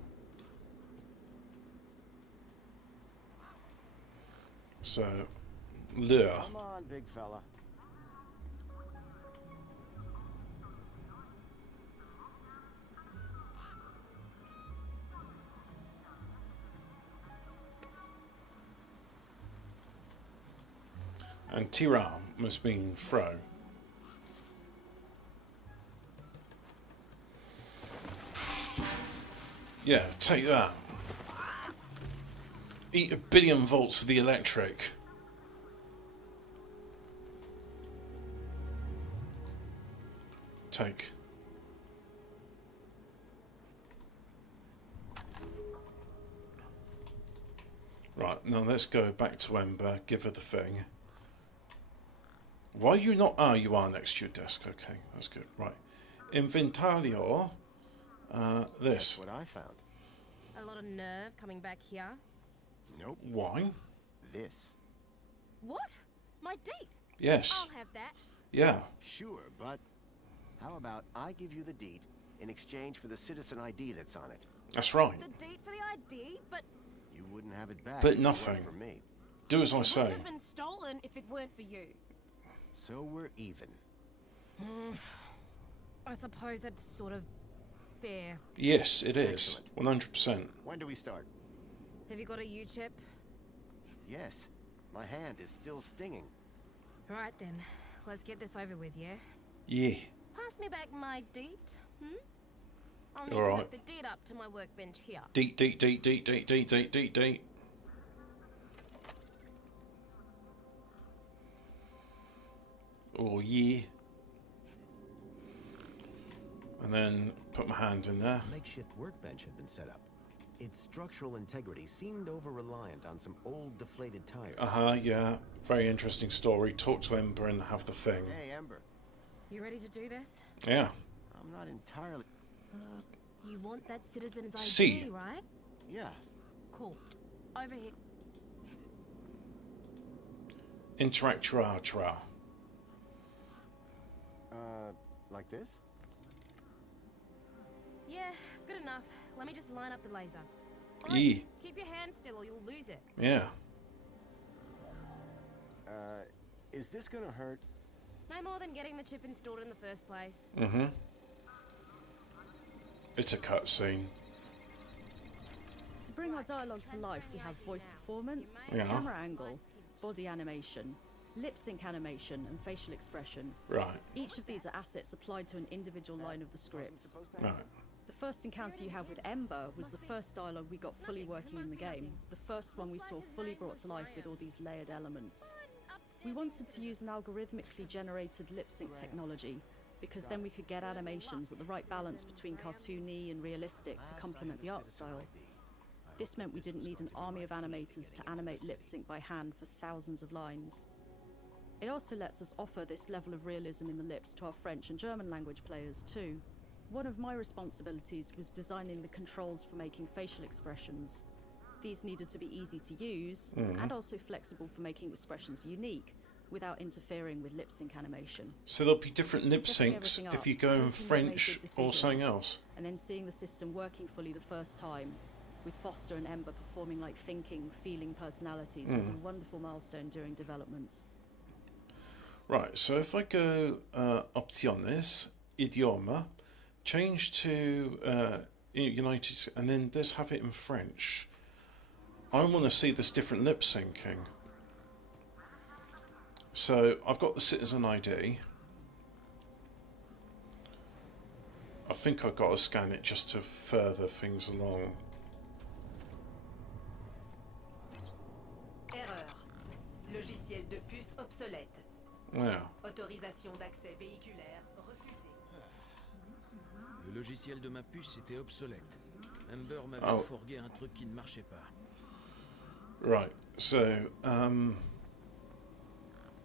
So, lure. Come on, big fella. And tirar must mean throw. Yeah, take that. Eat 1 billion volts of the electric. Take. Right, now let's go back to Ember, give her the thing. Why are you not... Ah, you are next to your desk. Okay, that's good. Right. Inventario. This. That's what I found. A lot of nerve coming back here. Nope. Why? This. What? My deed? Yes. I'll have that. Yeah. Sure, but how about I give you the deed in exchange for the citizen ID that's on it? That's right. The deed for the ID, but... You wouldn't have it back. But if it nothing. weren't for me. Do as I it say. wouldn't have been stolen if it weren't for you. So we're even. I suppose that's sort of fair. Yes, it is. 100%. When do we start? Have you got a U-chip? Yes. My hand is still stinging. Right then, let's get this over with, yeah? Yeah. Pass me back my deed, I'll need All to right. hook the deed up to my workbench here. Deet. Oh, yeah. And then put my hand in there. A makeshift workbench had been set up. Its structural integrity seemed over-reliant on some old deflated tires. Yeah. Very interesting story. Talk to Ember and have the thing. Hey, Ember. You ready to do this? Yeah. I'm not entirely... You want that citizen's ID, See. right? Yeah. Cool. Over here. Interact tra. Like this? Yeah, good enough. Let me just line up the laser. Yeah. Keep your hand still or you'll lose it. Yeah. Is this gonna hurt? No more than getting the chip installed in the first place. Mm-hmm. It's a cutscene. To bring our dialogue to life, we have voice performance, Yeah. camera angle, body animation, lip sync animation, and facial expression. Right. Each of these are assets applied to an individual line of the script. Right. The first encounter you have with Ember was the first dialogue we got fully working in the game, the first one we saw fully brought to life with all these layered elements. We wanted to use an algorithmically generated lip sync technology, because then we could get animations at the right balance between cartoony and realistic to complement the art style. This meant we didn't need an army of animators to animate lip sync by hand for thousands of lines. It also lets us offer this level of realism in the lips to our French and German language players too. One of my responsibilities was designing the controls for making facial expressions. These needed to be easy to use and also flexible for making expressions unique without interfering with lip sync animation. So there'll be different lip Setting syncs everything if up, you go in hoping we made French good or something decisions, else. And then seeing the system working fully the first time, with Foster and Ember performing like thinking, feeling personalities, was a wonderful milestone during development. Right, so if I go opciones, idioma, change to United, and then let's have it in French. I want to see this different lip syncing. So I've got the citizen ID. I think I've got to scan it just to further things along. Erreur. Logiciel de puce obsolète. Yeah. Autorisation d'accès véhiculaire refusée. Le logiciel de ma puce était obsolète. Ember m'avait fourgué un truc qui ne marchait pas. Right, so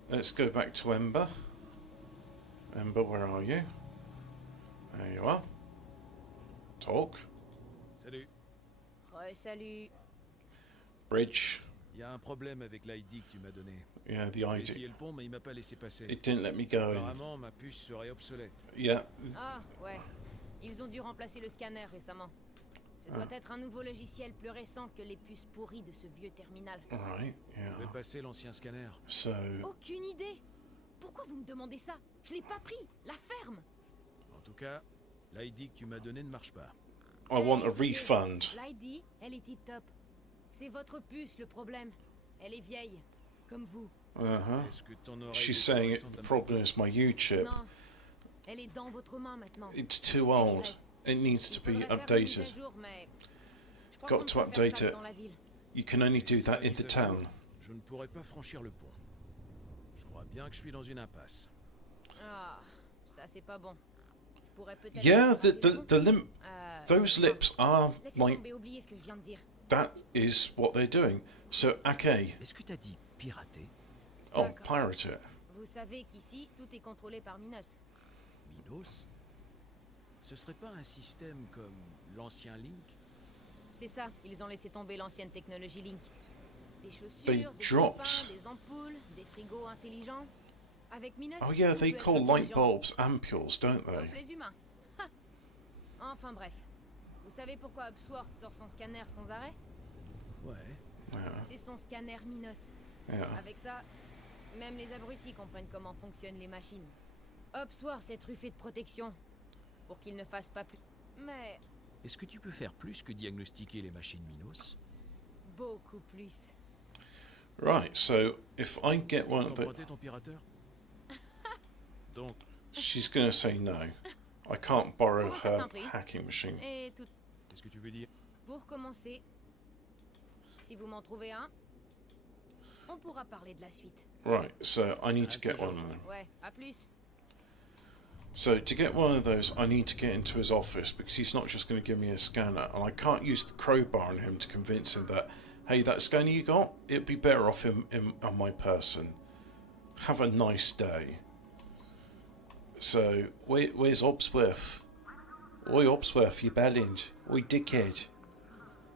let's go back to Ember. Ember, where are you? There you are. Talk. Salut. Salut. Bridge. Il y a un problème avec l'ID que tu m'as donné. Yeah, the J'ai ID. essayé le pont, mais il m'a pas laissé passer. It didn't let me go in. Apparemment, ma puce serait obsolète. Yeah. Ah, ouais. Ils ont dû remplacer le scanner récemment. Ce doit être un nouveau logiciel plus récent que les puces pourries de ce vieux terminal. Right, yeah. Je vais passer l'ancien scanner. So. Aucune idée. Pourquoi vous me demandez ça? Je l'ai pas pris. La ferme. En tout cas, l'ID que tu m'as donné ne marche pas. I want a refund. L'ID, elle est tip top. C'est votre puce le problème. Elle est vieille, comme vous. Est-ce que ton oreille She's est saying plus the problem is my U-chip. Non, elle est dans votre main maintenant. It's too old. It needs to be updated. Got to update it. You can only do that in the town. Je ne pourrai pas franchir le pont. Je crois bien que je suis dans une impasse. Ah, ça c'est pas bon. Je pourrais peut-être. Yeah, the limp. Those lips are like. Oubliez ce que je viens de dire. That is what they're doing. So, Ake. Est-ce que t'as dit pirater? Oh, pirate it. Vous savez qu'ici, tout est contrôlé par Minos. Minos? Ce serait pas un système comme l'ancien Link? C'est ça, ils ont laissé tomber l'ancienne technologie Link. Des chaussures, They des dropped. copains, des ampoules, des frigos intelligents. Avec Minos, Oh yeah, tout they peut être call light intelligent. bulbs ampules, don't Sauf they? les humains. Ha. Enfin bref. Vous savez pourquoi Upsworth sort son scanner sans arrêt? Ouais. Yeah. C'est son scanner Minos. Yeah. Avec ça, même les abrutis comprennent comment fonctionnent les machines. Upsworth est truffé de protection pour qu'il ne fasse pas plus. Mais Est-ce que tu peux faire plus que diagnostiquer les machines Minos? beaucoup plus. Right, so if I get one of the... Emprunter ton pirateur? Donc, She's going to say no. I can't borrow Pour un her certain prix. hacking machine. Et tout. qu'est-ce que tu veux dire? Pour commencer, si vous m'en trouvez un, on pourra parler de la suite. Right, so I need to get one of them. Ouais, à plus. So to get one of those, I need to get into his office because he's not just going to give me a scanner, and I can't use the crowbar on him to convince him that, hey, that scanner you got, it'd be better off on my person. Have a nice day. So where's Obsworth? Oi, Obsworth, you bellend. Oi, dickhead.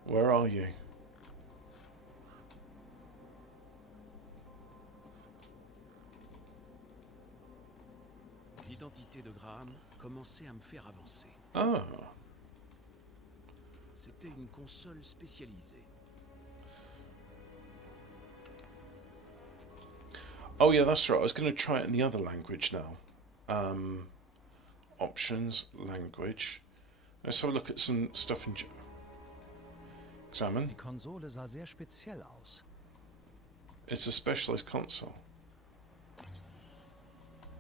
Where are you? L'identité de Graham commençait à me faire avancer. Ah. C'était une console spécialisée. Oh yeah, that's right. I was going to try it in the other language now. Options, language. Let's have a look at some stuff in... Examine. Die Konsole sah sehr speziell aus. It's a specialized console.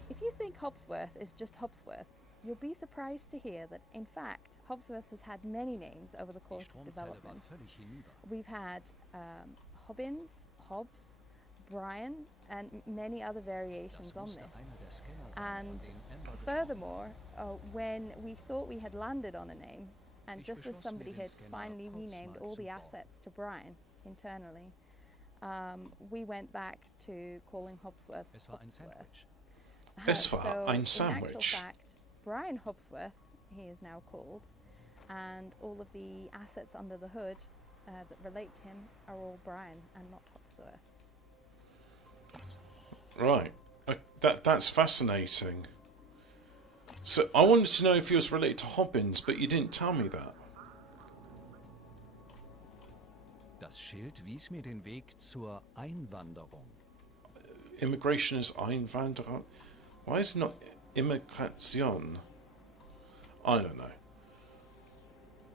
If you think Hopsworth is just Hopsworth, you'll be surprised to hear that, in fact, Hopsworth has had many names over the course of development. We've had Hobbins, Hobbs, Brian, and many other variations on this. And furthermore, when we thought we had landed on a name, and just as somebody had finally renamed all the assets to Brian internally, we went back to calling Hopsworth Es war ein Hopsworth. Sandwich. Es war ein In Sandwich. actual fact, Brian Hopsworth, he is now called, and all of the assets under the hood that relate to him are all Brian and not Hopsworth. Right. That's fascinating. So I wanted to know if he was related to Hobbins, but you didn't tell me that. Das Schild wies mir den Weg zur Einwanderung. Immigration is Einwanderung. Why is it not Immigration? I don't know.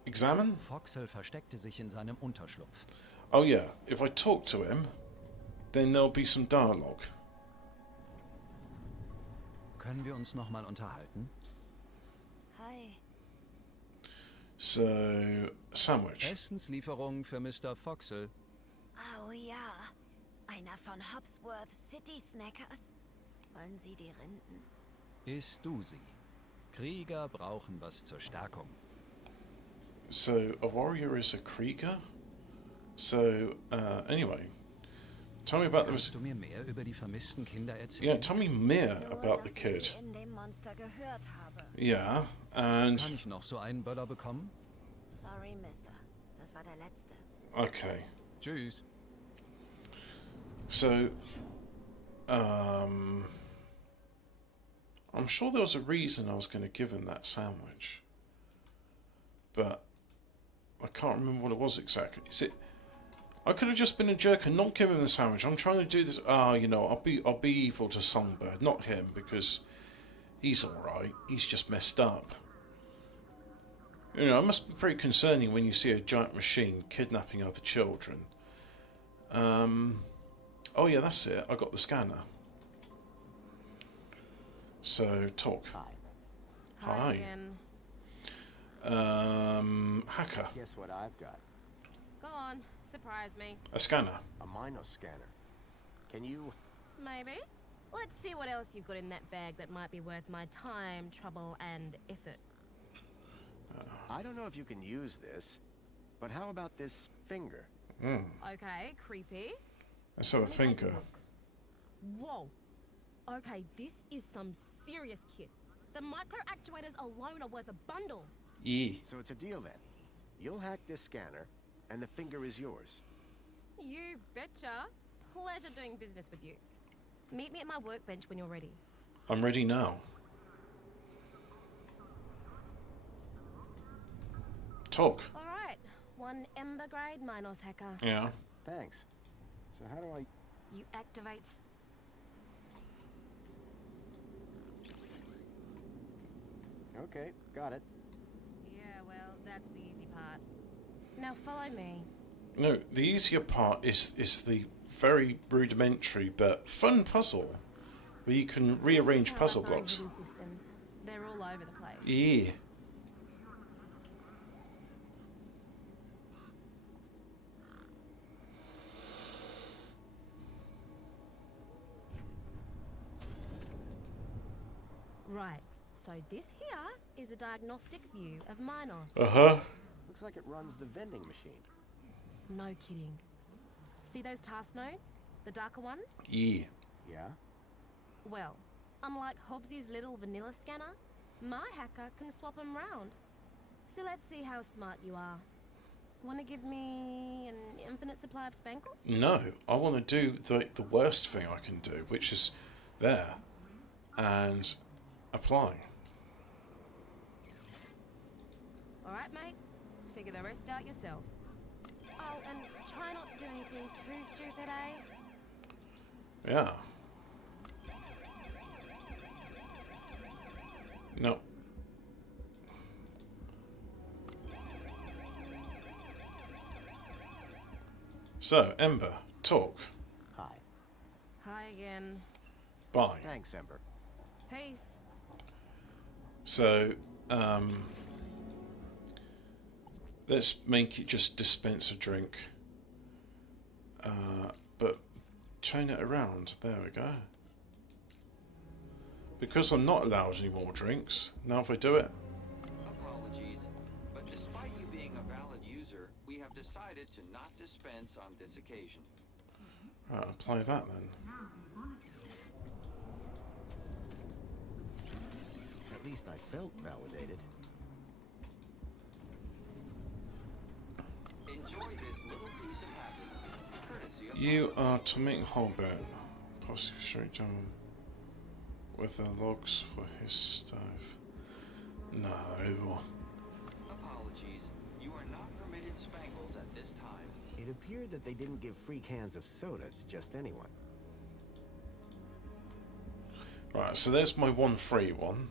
Examine? Foxel versteckte sich in seinem Unterschlupf. Oh yeah, if I talk to him, then there'll be some dialogue. Können wir uns noch mal unterhalten? Hi. So, sandwich. Essenslieferung für Mr. Foxel. Oh ja, einer von Hopsworth City Snackers. Wollen Sie die Rinden? Isst du sie. Krieger brauchen was zur Stärkung. So, a warrior is a Krieger? So, anyway. Tell me about Kannst du mir mehr über die vermissten Kinder erzählen? Yeah, tell me more about the kid. In dem Monster gehört habe. Yeah, and... Kann ich noch so einen Böller bekommen? Sorry, Mister. Das war der letzte. Okay. Tschüss. So, I'm sure there was a reason I was going to give him that sandwich. But I can't remember what it was exactly. Is it... I could have just been a jerk and not given him the sandwich. I'm trying to do this... you know, I'll be evil to Songbird, not him, because he's alright. He's just messed up. You know, it must be pretty concerning when you see a giant machine kidnapping other children. Oh yeah, that's it. I got the scanner. So, talk. Hi again. Hacker. Guess what I've got? Go on, surprise me. A scanner. A Minos scanner. Can you... Maybe. Let's see what else you've got in that bag that might be worth my time, trouble, and effort. I don't know if you can use this, but how about this finger? Okay, creepy. Let's have a finger. Whoa. Okay, this is some serious kit. The micro actuators alone are worth a bundle. Yeah. So it's a deal then. You'll hack this scanner, and the finger is yours. You betcha. Pleasure doing business with you. Meet me at my workbench when you're ready. I'm ready now. Talk. Alright. One Ember grade Minos hacker. Yeah. Thanks. So how do I... You activate... Okay, got it. Yeah, well, that's the easy part. Now follow me. No, the easier part is the very rudimentary but fun puzzle where you can rearrange puzzle blocks. Hidden systems. They're all over the place. Yeah. Right. So this here is a diagnostic view of Minos. Looks like it runs the vending machine. No kidding. See those task nodes? The darker ones? Yeah. Yeah? Well, unlike Hobbsy's little vanilla scanner, my hacker can swap them round. So let's see how smart you are. Want to give me an infinite supply of spankles? No, I want to do the worst thing I can do, which is there and apply. Alright, mate. Figure the rest out yourself. Oh, and try not to do anything too stupid, eh? Yeah. No. So, Ember, talk. Hi. Hi again. Bye. Thanks, Ember. Peace. So, let's make it just dispense a drink. But chain it around. There we go. Because I'm not allowed any more drinks, now if I do it... Apologies, but despite you being a valid user, we have decided to not dispense on this occasion. Right, apply that then. At least I felt validated. piece of happiness, courtesy of You are to make Holbert. Possibly straight down with the logs for his staff. No. Apologies. You are not permitted spangles at this time. It appeared that they didn't give free cans of soda to just anyone. Right, so there's my one free one.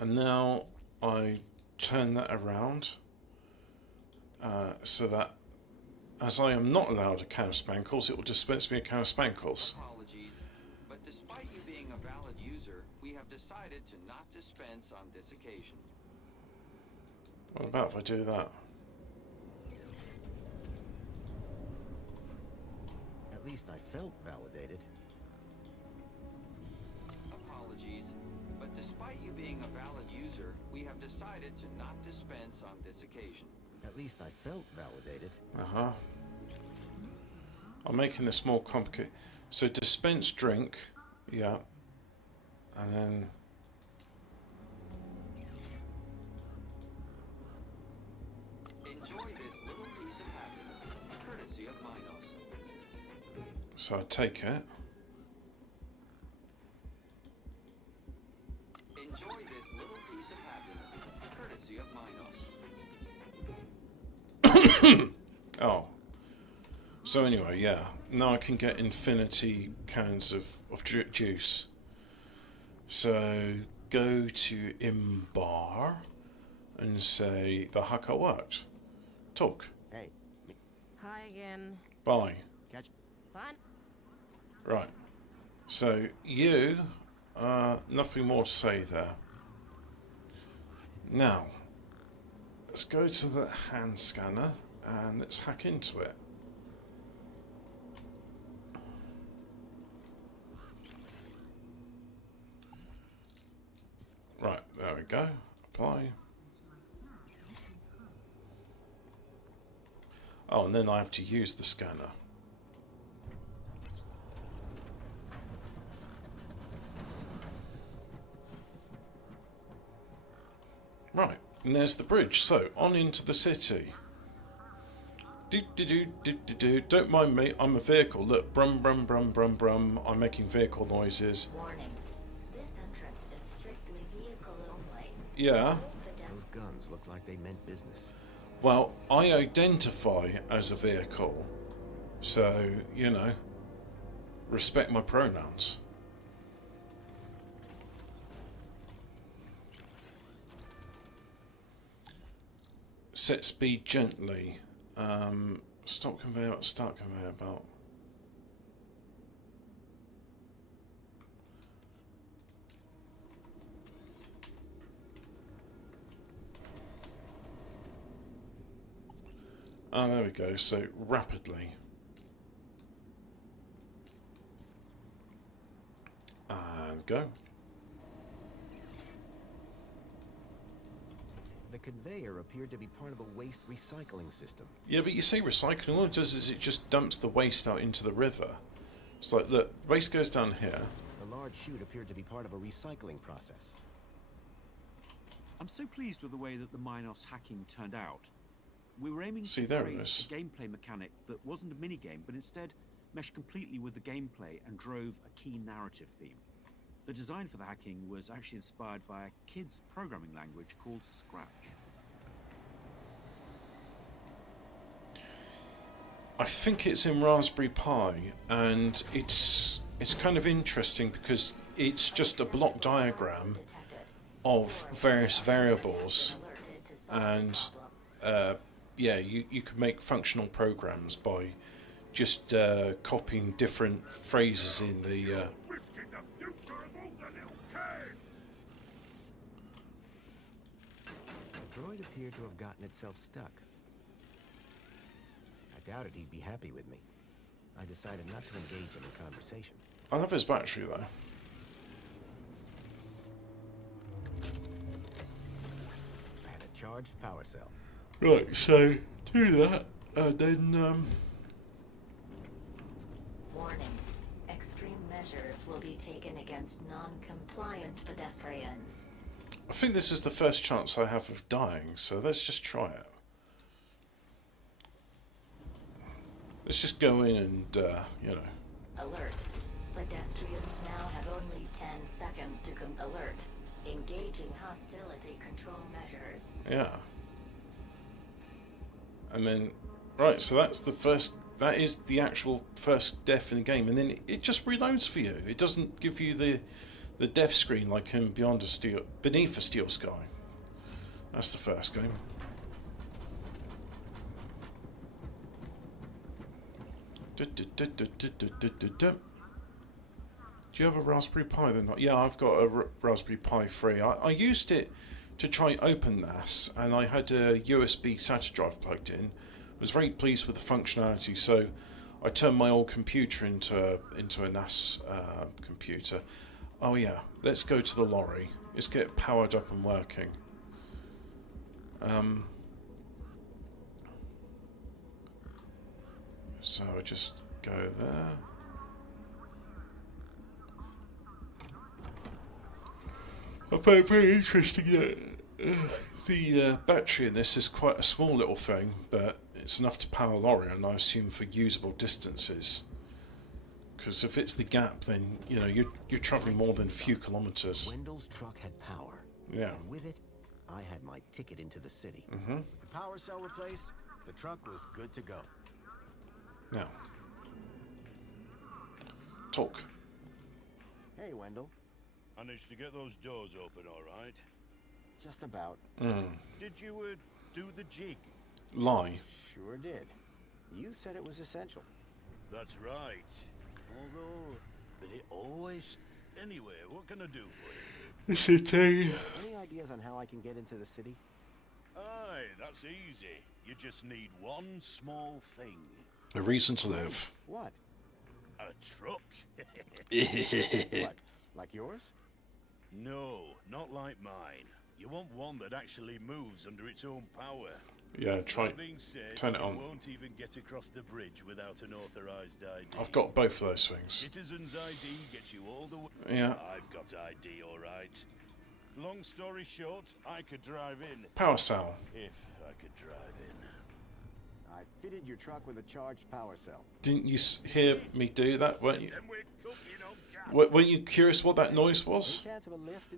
And now I turn that around so that as I am not allowed a can of spankles, it will dispense me a can of spankles. Apologies, but despite you being a valid user, we have decided to not dispense on this occasion. What about if I do that? At least I felt validated. Apologies, but despite you being a valid user, we have decided to not dispense on this occasion. At least I felt validated. Uh-huh. I'm making this more complicated. So dispense drink, yeah. And then... Enjoy this little piece of happiness, courtesy of Minos. So I take it. Enjoy this little piece of happiness, courtesy of Minos. Oh. So anyway, yeah. Now I can get infinity cans of juice. So go to Imbar and say the hacker worked. Talk. Hey. Hi again. Bye. Catch. Fine. Right. So you, nothing more to say there. Now, let's go to the hand scanner and let's hack into it. Right, there we go. Apply. Oh, and then I have to use the scanner. Right, and there's the bridge. So, on into the city. Don't mind me, I'm a vehicle. Look, brum, brum, brum, brum, brum. I'm making vehicle noises. Warning. This entrance is strictly vehicle only. Yeah. Those guns look like they meant business. Well, I identify as a vehicle. So, you know, respect my pronouns. Set speed gently. Stop conveyor belt, start conveyor belt. Oh, there we go. So rapidly. And go. The conveyor appeared to be part of a waste recycling system. Yeah, but you say recycling, all it does is it just dumps the waste out into the river. It's like, look, waste goes down here. The large chute appeared to be part of a recycling process. I'm so pleased with the way that the Minos hacking turned out. We were aiming See, to there it create is. a gameplay mechanic that wasn't a minigame, but instead meshed completely with the gameplay and drove a key narrative theme. The design for the hacking was actually inspired by a kid's programming language called Scratch. I think it's in Raspberry Pi, and it's kind of interesting because it's just a block diagram of various variables, and yeah, you can make functional programs by just copying different phrases in the The droid appeared to have gotten itself stuck. I doubted he'd be happy with me. I decided not to engage in a conversation. I love his battery though. I had a charged power cell. Right, so do that, and then Warning. Extreme measures will be taken against non-compliant pedestrians. I think this is the first chance I have of dying, so let's just try it. Let's just go in and, you know. Alert. Pedestrians now have only 10 seconds to alert. Engaging hostility control measures. Yeah. And then, right, so that's the first, that is the actual first death in the game. And then it just reloads for you. It doesn't give you the death screen like in Beneath a Steel Sky. That's the first game. Do you have a Raspberry Pi then? Yeah, I've got a Raspberry Pi 3. I used it to try open NAS, and I had a USB SATA drive plugged in. I was very pleased with the functionality, so I turned my old computer into a NAS computer. Oh yeah, let's go to the lorry. Let's get it powered up and working. So I just go there. I find it very interesting that the battery in this is quite a small little thing, but it's enough to power a lorry, and I assume for usable distances. Because if it's the gap, then you know you're travelling more than a few kilometres. Wendell's truck had power. Yeah. And with it, I had my ticket into the city. Mm-hmm. The power cell replaced, the truck was good to go. Now, talk. Hey, Wendell. Managed to get those doors open all right? Just about. Did you do the jig? Lie. Sure did. You said it was essential. That's right. Although, but it always... Anyway, what can I do for you? Any ideas on how I can get into the city? Aye, that's easy. You just need one small thing. A reason to live. What? A truck. What? Like yours? No, not like mine. You want one that actually moves under its own power. Yeah, try. That being said, turn it on. You won't even get across the bridge without an authorized ID. I've got both of those things. Citizen's ID gets you all the way. Yeah. I've got ID, all right. Long story short, I could drive in. Power cell. If I could drive in. I fitted your truck with a charged power cell. Didn't you hear me do that? Weren't you? Weren't you curious what that noise was?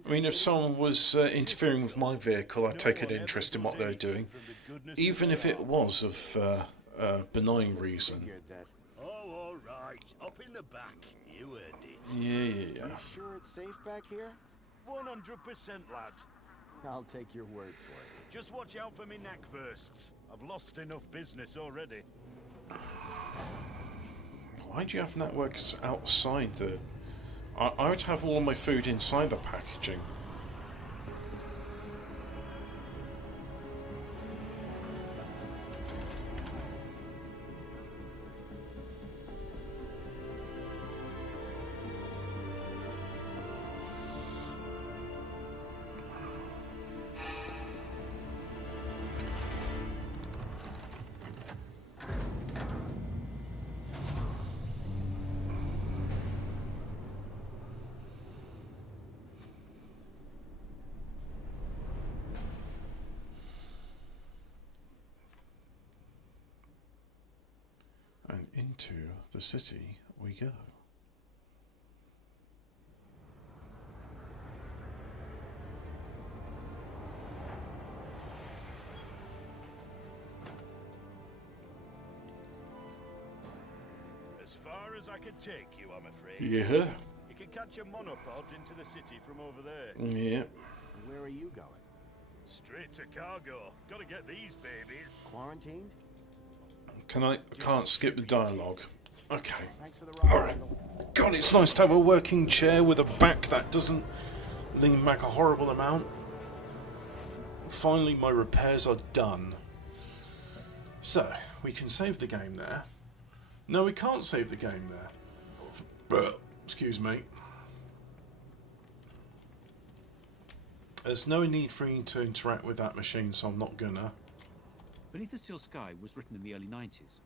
I mean, if someone was interfering with my vehicle, I'd take an interest in what they're doing, even if it was of a benign reason. Oh, all right. Up in the back. You heard it. Yeah. You sure it's safe back here? 100%, lad. I'll take your word for it. Just watch out for me knack bursts. I've lost enough business already. Why do you have networks outside the... I would have all my food inside the packaging. And into the city we go. As far as I can take you, I'm afraid. Yeah. You can catch a monopod into the city from over there. Yeah. Where are you going? Straight to cargo. Gotta get these babies. Quarantined? I can't skip the dialogue. Okay. Thanks for the ride. Alright. God, it's nice to have a working chair with a back that doesn't lean back a horrible amount. Finally, my repairs are done. So, we can save the game there. No, we can't save the game there. But, excuse me. There's no need for you to interact with that machine, so I'm not gonna. Beneath the Steel Sky was written in the early 90s.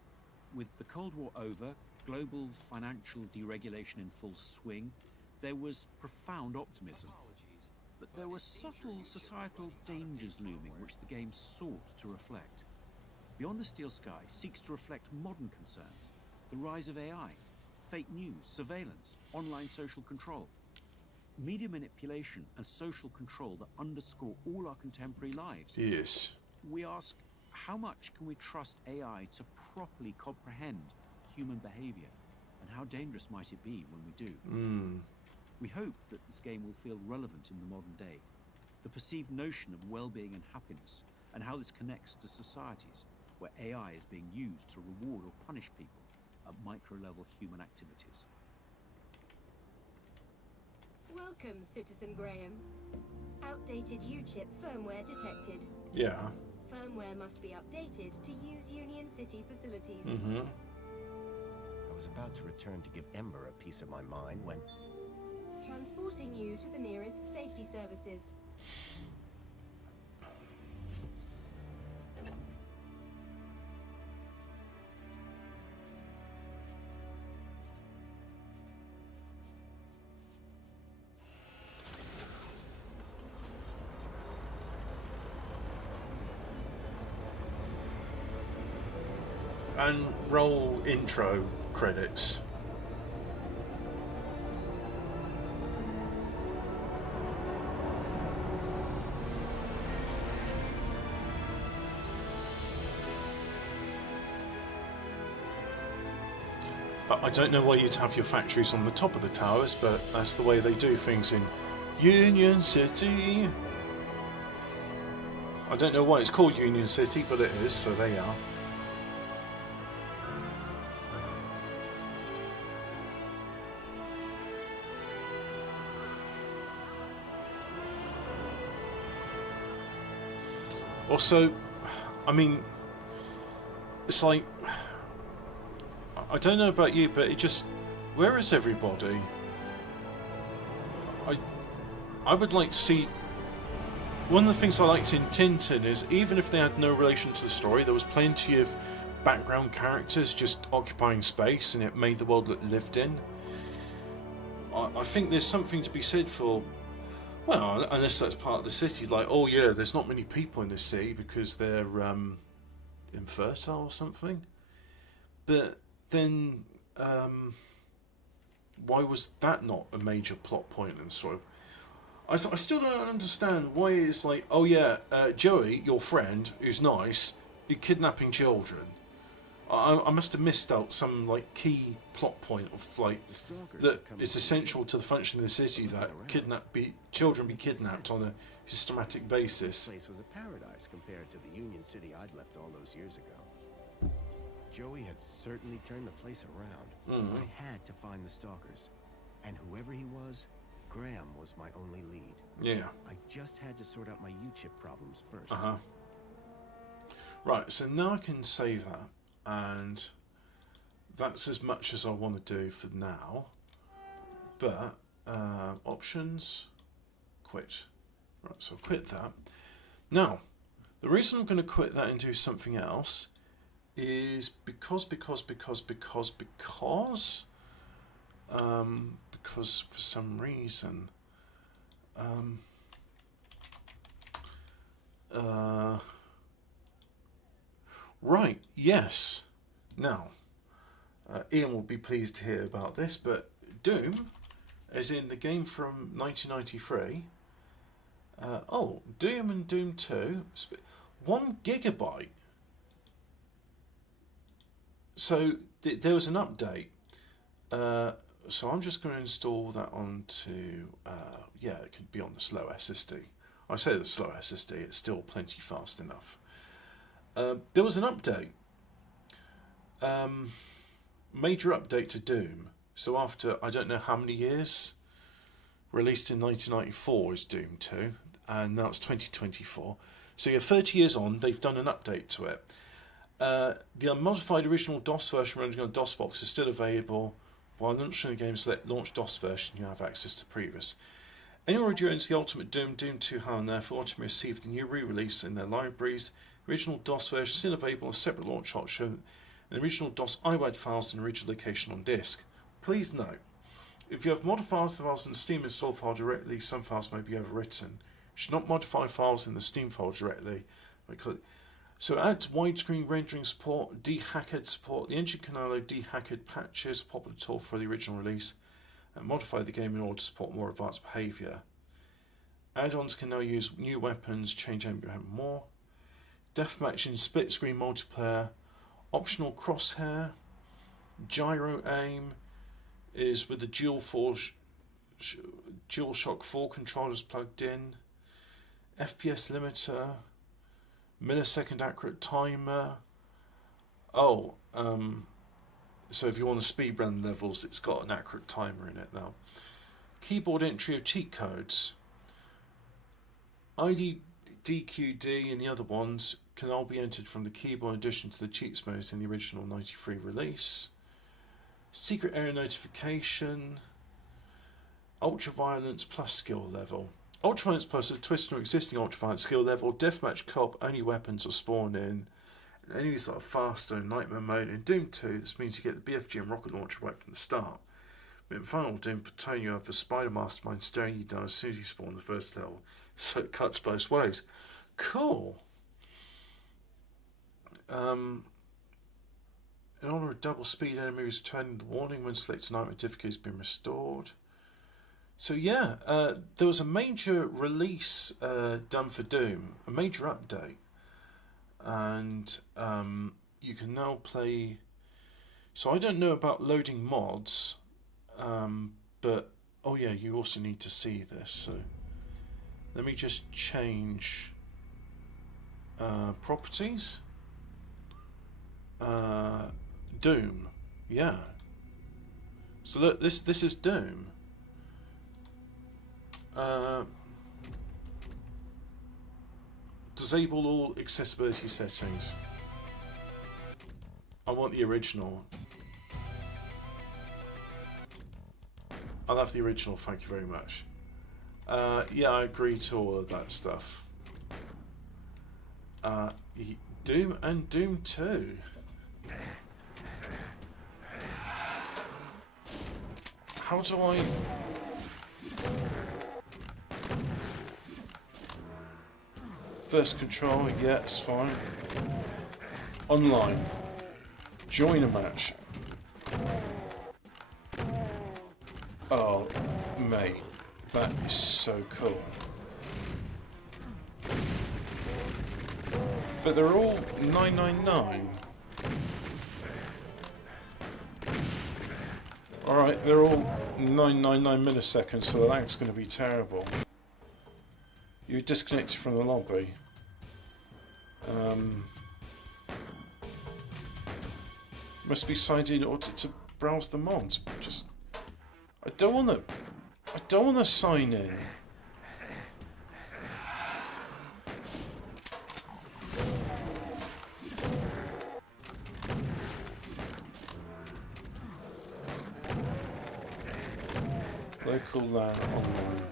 With the Cold War over, global financial deregulation in full swing, there was profound optimism. But there were subtle societal dangers looming which the game sought to reflect. Beyond the Steel Sky seeks to reflect modern concerns, the rise of AI, fake news, surveillance, online social control, media manipulation and social control that underscore all our contemporary lives. Yes. We ask, how much can we trust AI to properly comprehend human behavior, and how dangerous might it be when we do? We hope that this game will feel relevant in the modern day, the perceived notion of well-being and happiness, and how this connects to societies where AI is being used to reward or punish people at micro-level human activities. Welcome, Citizen Graham. Outdated U-chip firmware detected. Yeah. Firmware must be updated to use Union City facilities. I was about to return to give Ember a piece of my mind when... Transporting you to the nearest safety services. And roll intro credits. I don't know why you'd have your factories on the top of the towers, but that's the way they do things in Union City. I don't know why it's called Union City, but it is, so there you are. Also, I mean, it's like, I don't know about you, but it just, where is everybody? I would like to see, one of the things I liked in Tintin is, even if they had no relation to the story, there was plenty of background characters just occupying space, and it made the world look lived in. I think there's something to be said for, well, unless that's part of the city, like, oh yeah, there's not many people in this city because they're infertile or something. But then, why was that not a major plot point in the story? I still don't understand why it's like, oh yeah, Joey, your friend, who's nice, you're kidnapping children. I must have missed out some like key plot point of like that is essential to the function of the city, that children be kidnapped on a systematic basis. This place was a paradise compared to the Union City I'd left all those years ago. Joey had certainly turned the place around. I had to find the stalkers, and whoever he was, Graham was my only lead. Yeah. I just had to sort out my U-chip problems first. Right, so now I can save that. And that's as much as I want to do for now. But options, quit. Right, so I'll quit that. Now, the reason I'm going to quit that and do something else is because for some reason right, yes. Now, Ian will be pleased to hear about this, but Doom, as in the game from 1993, Doom and Doom 2, 1 gigabyte. So there was an update. So I'm just going to install that onto, yeah, it can be on the slow SSD. I say the slow SSD, it's still plenty fast enough. There was an update, major update to Doom. So after I don't know how many years, released in 1994 is Doom 2, and now it's 2024. So you're 30 years on, they've done an update to it. The unmodified original DOS version running on DOS box is still available. While launching the game, select launch DOS version, you have access to previous. Anyone who owns the Ultimate Doom, Doom 2 HAL, and therefore automatically receive the new re-release in their libraries. Original DOS version still available as a separate launch option, and the original DOS IWAD files in the original location on disk. Please note, if you have modified files in the Steam install file directly, some files may be overwritten. You should not modify files in the Steam file directly. So it adds widescreen rendering support, dehacked support. The engine can allow dehacked patches, a popular tool for the original release, and modify the game in order to support more advanced behaviour. Add-ons can now use new weapons, change aim more. Deathmatch in split-screen multiplayer. Optional crosshair. Gyro aim is with the DualShock 4 controllers plugged in. FPS limiter. Millisecond accurate timer. So if you want to speedrun levels, it's got an accurate timer in it now. Keyboard entry of cheat codes. ID, DQD and the other ones can all be entered from the keyboard in addition to the cheats modes in the original 93 release. Secret area notification. Ultraviolence plus skill level. Ultraviolence plus a twist on existing ultraviolence skill level. Deathmatch co-op, only weapons will spawn in. Enemies that are faster in Nightmare mode. In Doom 2, this means you get the BFG and rocket launcher right from the start. But in Final Doom, Platoon, you have the Spider Mastermind staring you down as soon as you spawn the first level. So it cuts both ways. Cool. In honor of double speed, enemies returning the warning when selected nightmare difficulty has been restored. So yeah, there was a major release done for Doom, a major update, and you can now play. So I don't know about loading mods, but oh yeah, you also need to see this. So let me just change properties. Doom, yeah. So look, this is Doom. Disable all accessibility settings. I want the original. I'll have the original, thank you very much. Yeah, I agree to all of that stuff. Doom and Doom 2. How do I... First control, yeah, it's fine. Online. Join a match. Oh, mate. That is so cool. But they're all 999. Alright, they're all 999 milliseconds, so the lag's going to be terrible. You're disconnected from the lobby. Must be signed in order to browse the mods. Just, I don't want to sign in. Local LAN online.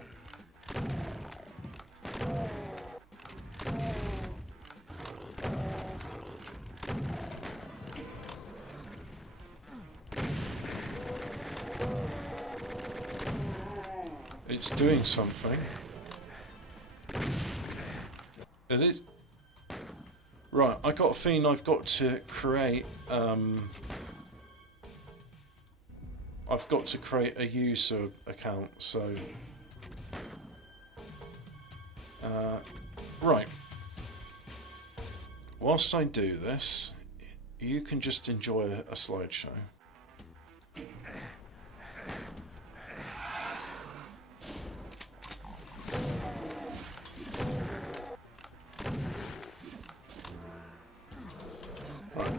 It's doing something. It is. Right, I got a feeling I've got to create I've got to create a user account, so right. Whilst I do this, you can just enjoy a slideshow. Right.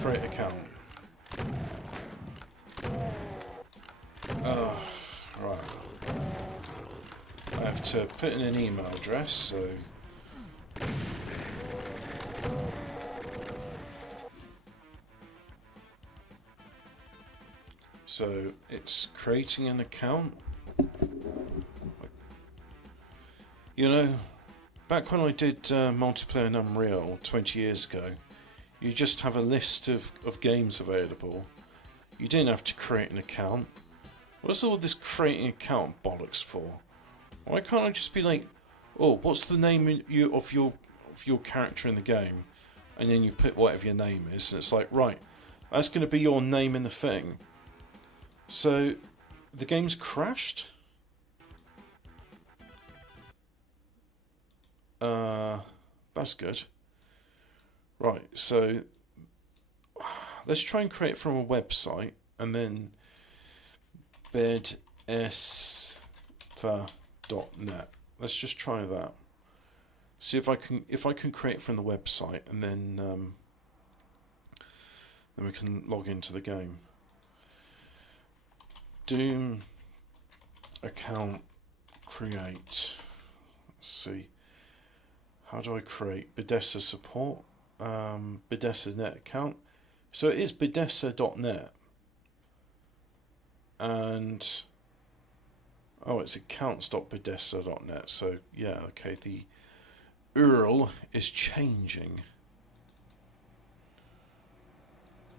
Create account. Right. I have to put in an email address, so it's creating an account. You know, back when I did multiplayer in Unreal 20 years ago, you just have a list of games available. You didn't have to create an account. What's all this creating account bollocks for? Why can't I just be like, oh, what's the name of your character in the game, and then you put whatever your name is, and it's like, right, that's going to be your name in the thing. So the game's crashed. That's good. Right, so let's try and create it from a website, and then bedesta.net. Let's just try that. See if I can create it from the website, and then we can log into the game. Doom account create. Let's see. How do I create Bethesda support? Bethesda net account. So it is Bethesda.net. And oh, it's accounts.bethesda.net. So yeah, okay, the URL is changing.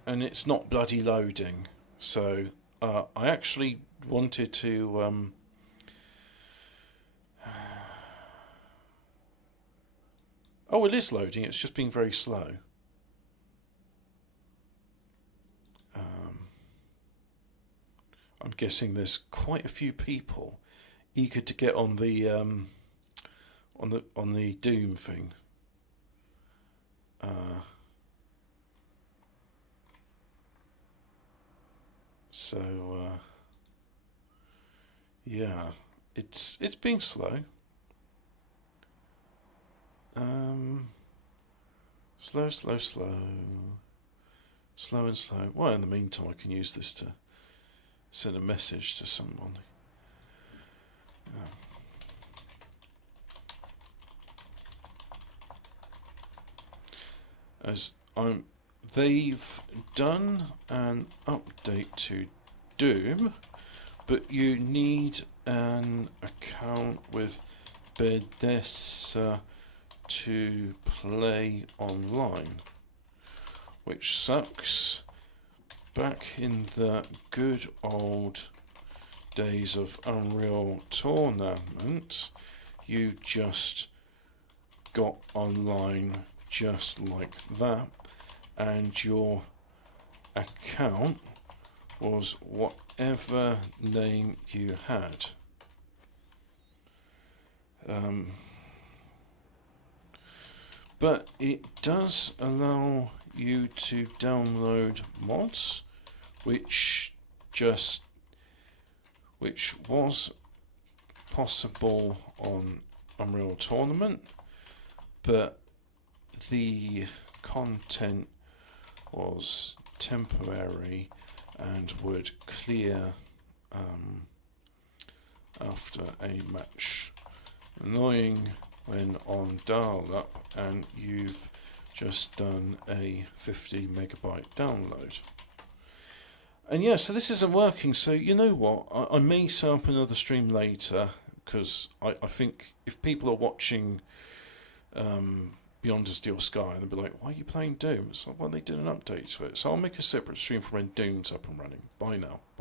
And it's not bloody loading. So I actually wanted to oh, it is loading, it's just being very slow. I'm guessing there's quite a few people eager to get on the Doom thing. So yeah, it's being slow. Slow and slow. Well, in the meantime, I can use this to send a message to someone. As they've done an update to Doom, but you need an account with Bethesda to play online, which sucks. Back in the good old days of Unreal Tournament, you just got online just like that, and your account was whatever name you had. But it does allow you to download mods, which was possible on Unreal Tournament, but the content was temporary and would clear after a match. Annoying when on dial-up and you've just done a 50 megabyte download. And yeah, so this isn't working, so you know what, I may set up another stream later, because I think if people are watching Beyond a Steel Sky, they'll be like, why are you playing Doom? It's like, well, they did an update to it. So I'll make a separate stream for when Doom's up and running. Bye now. Bye.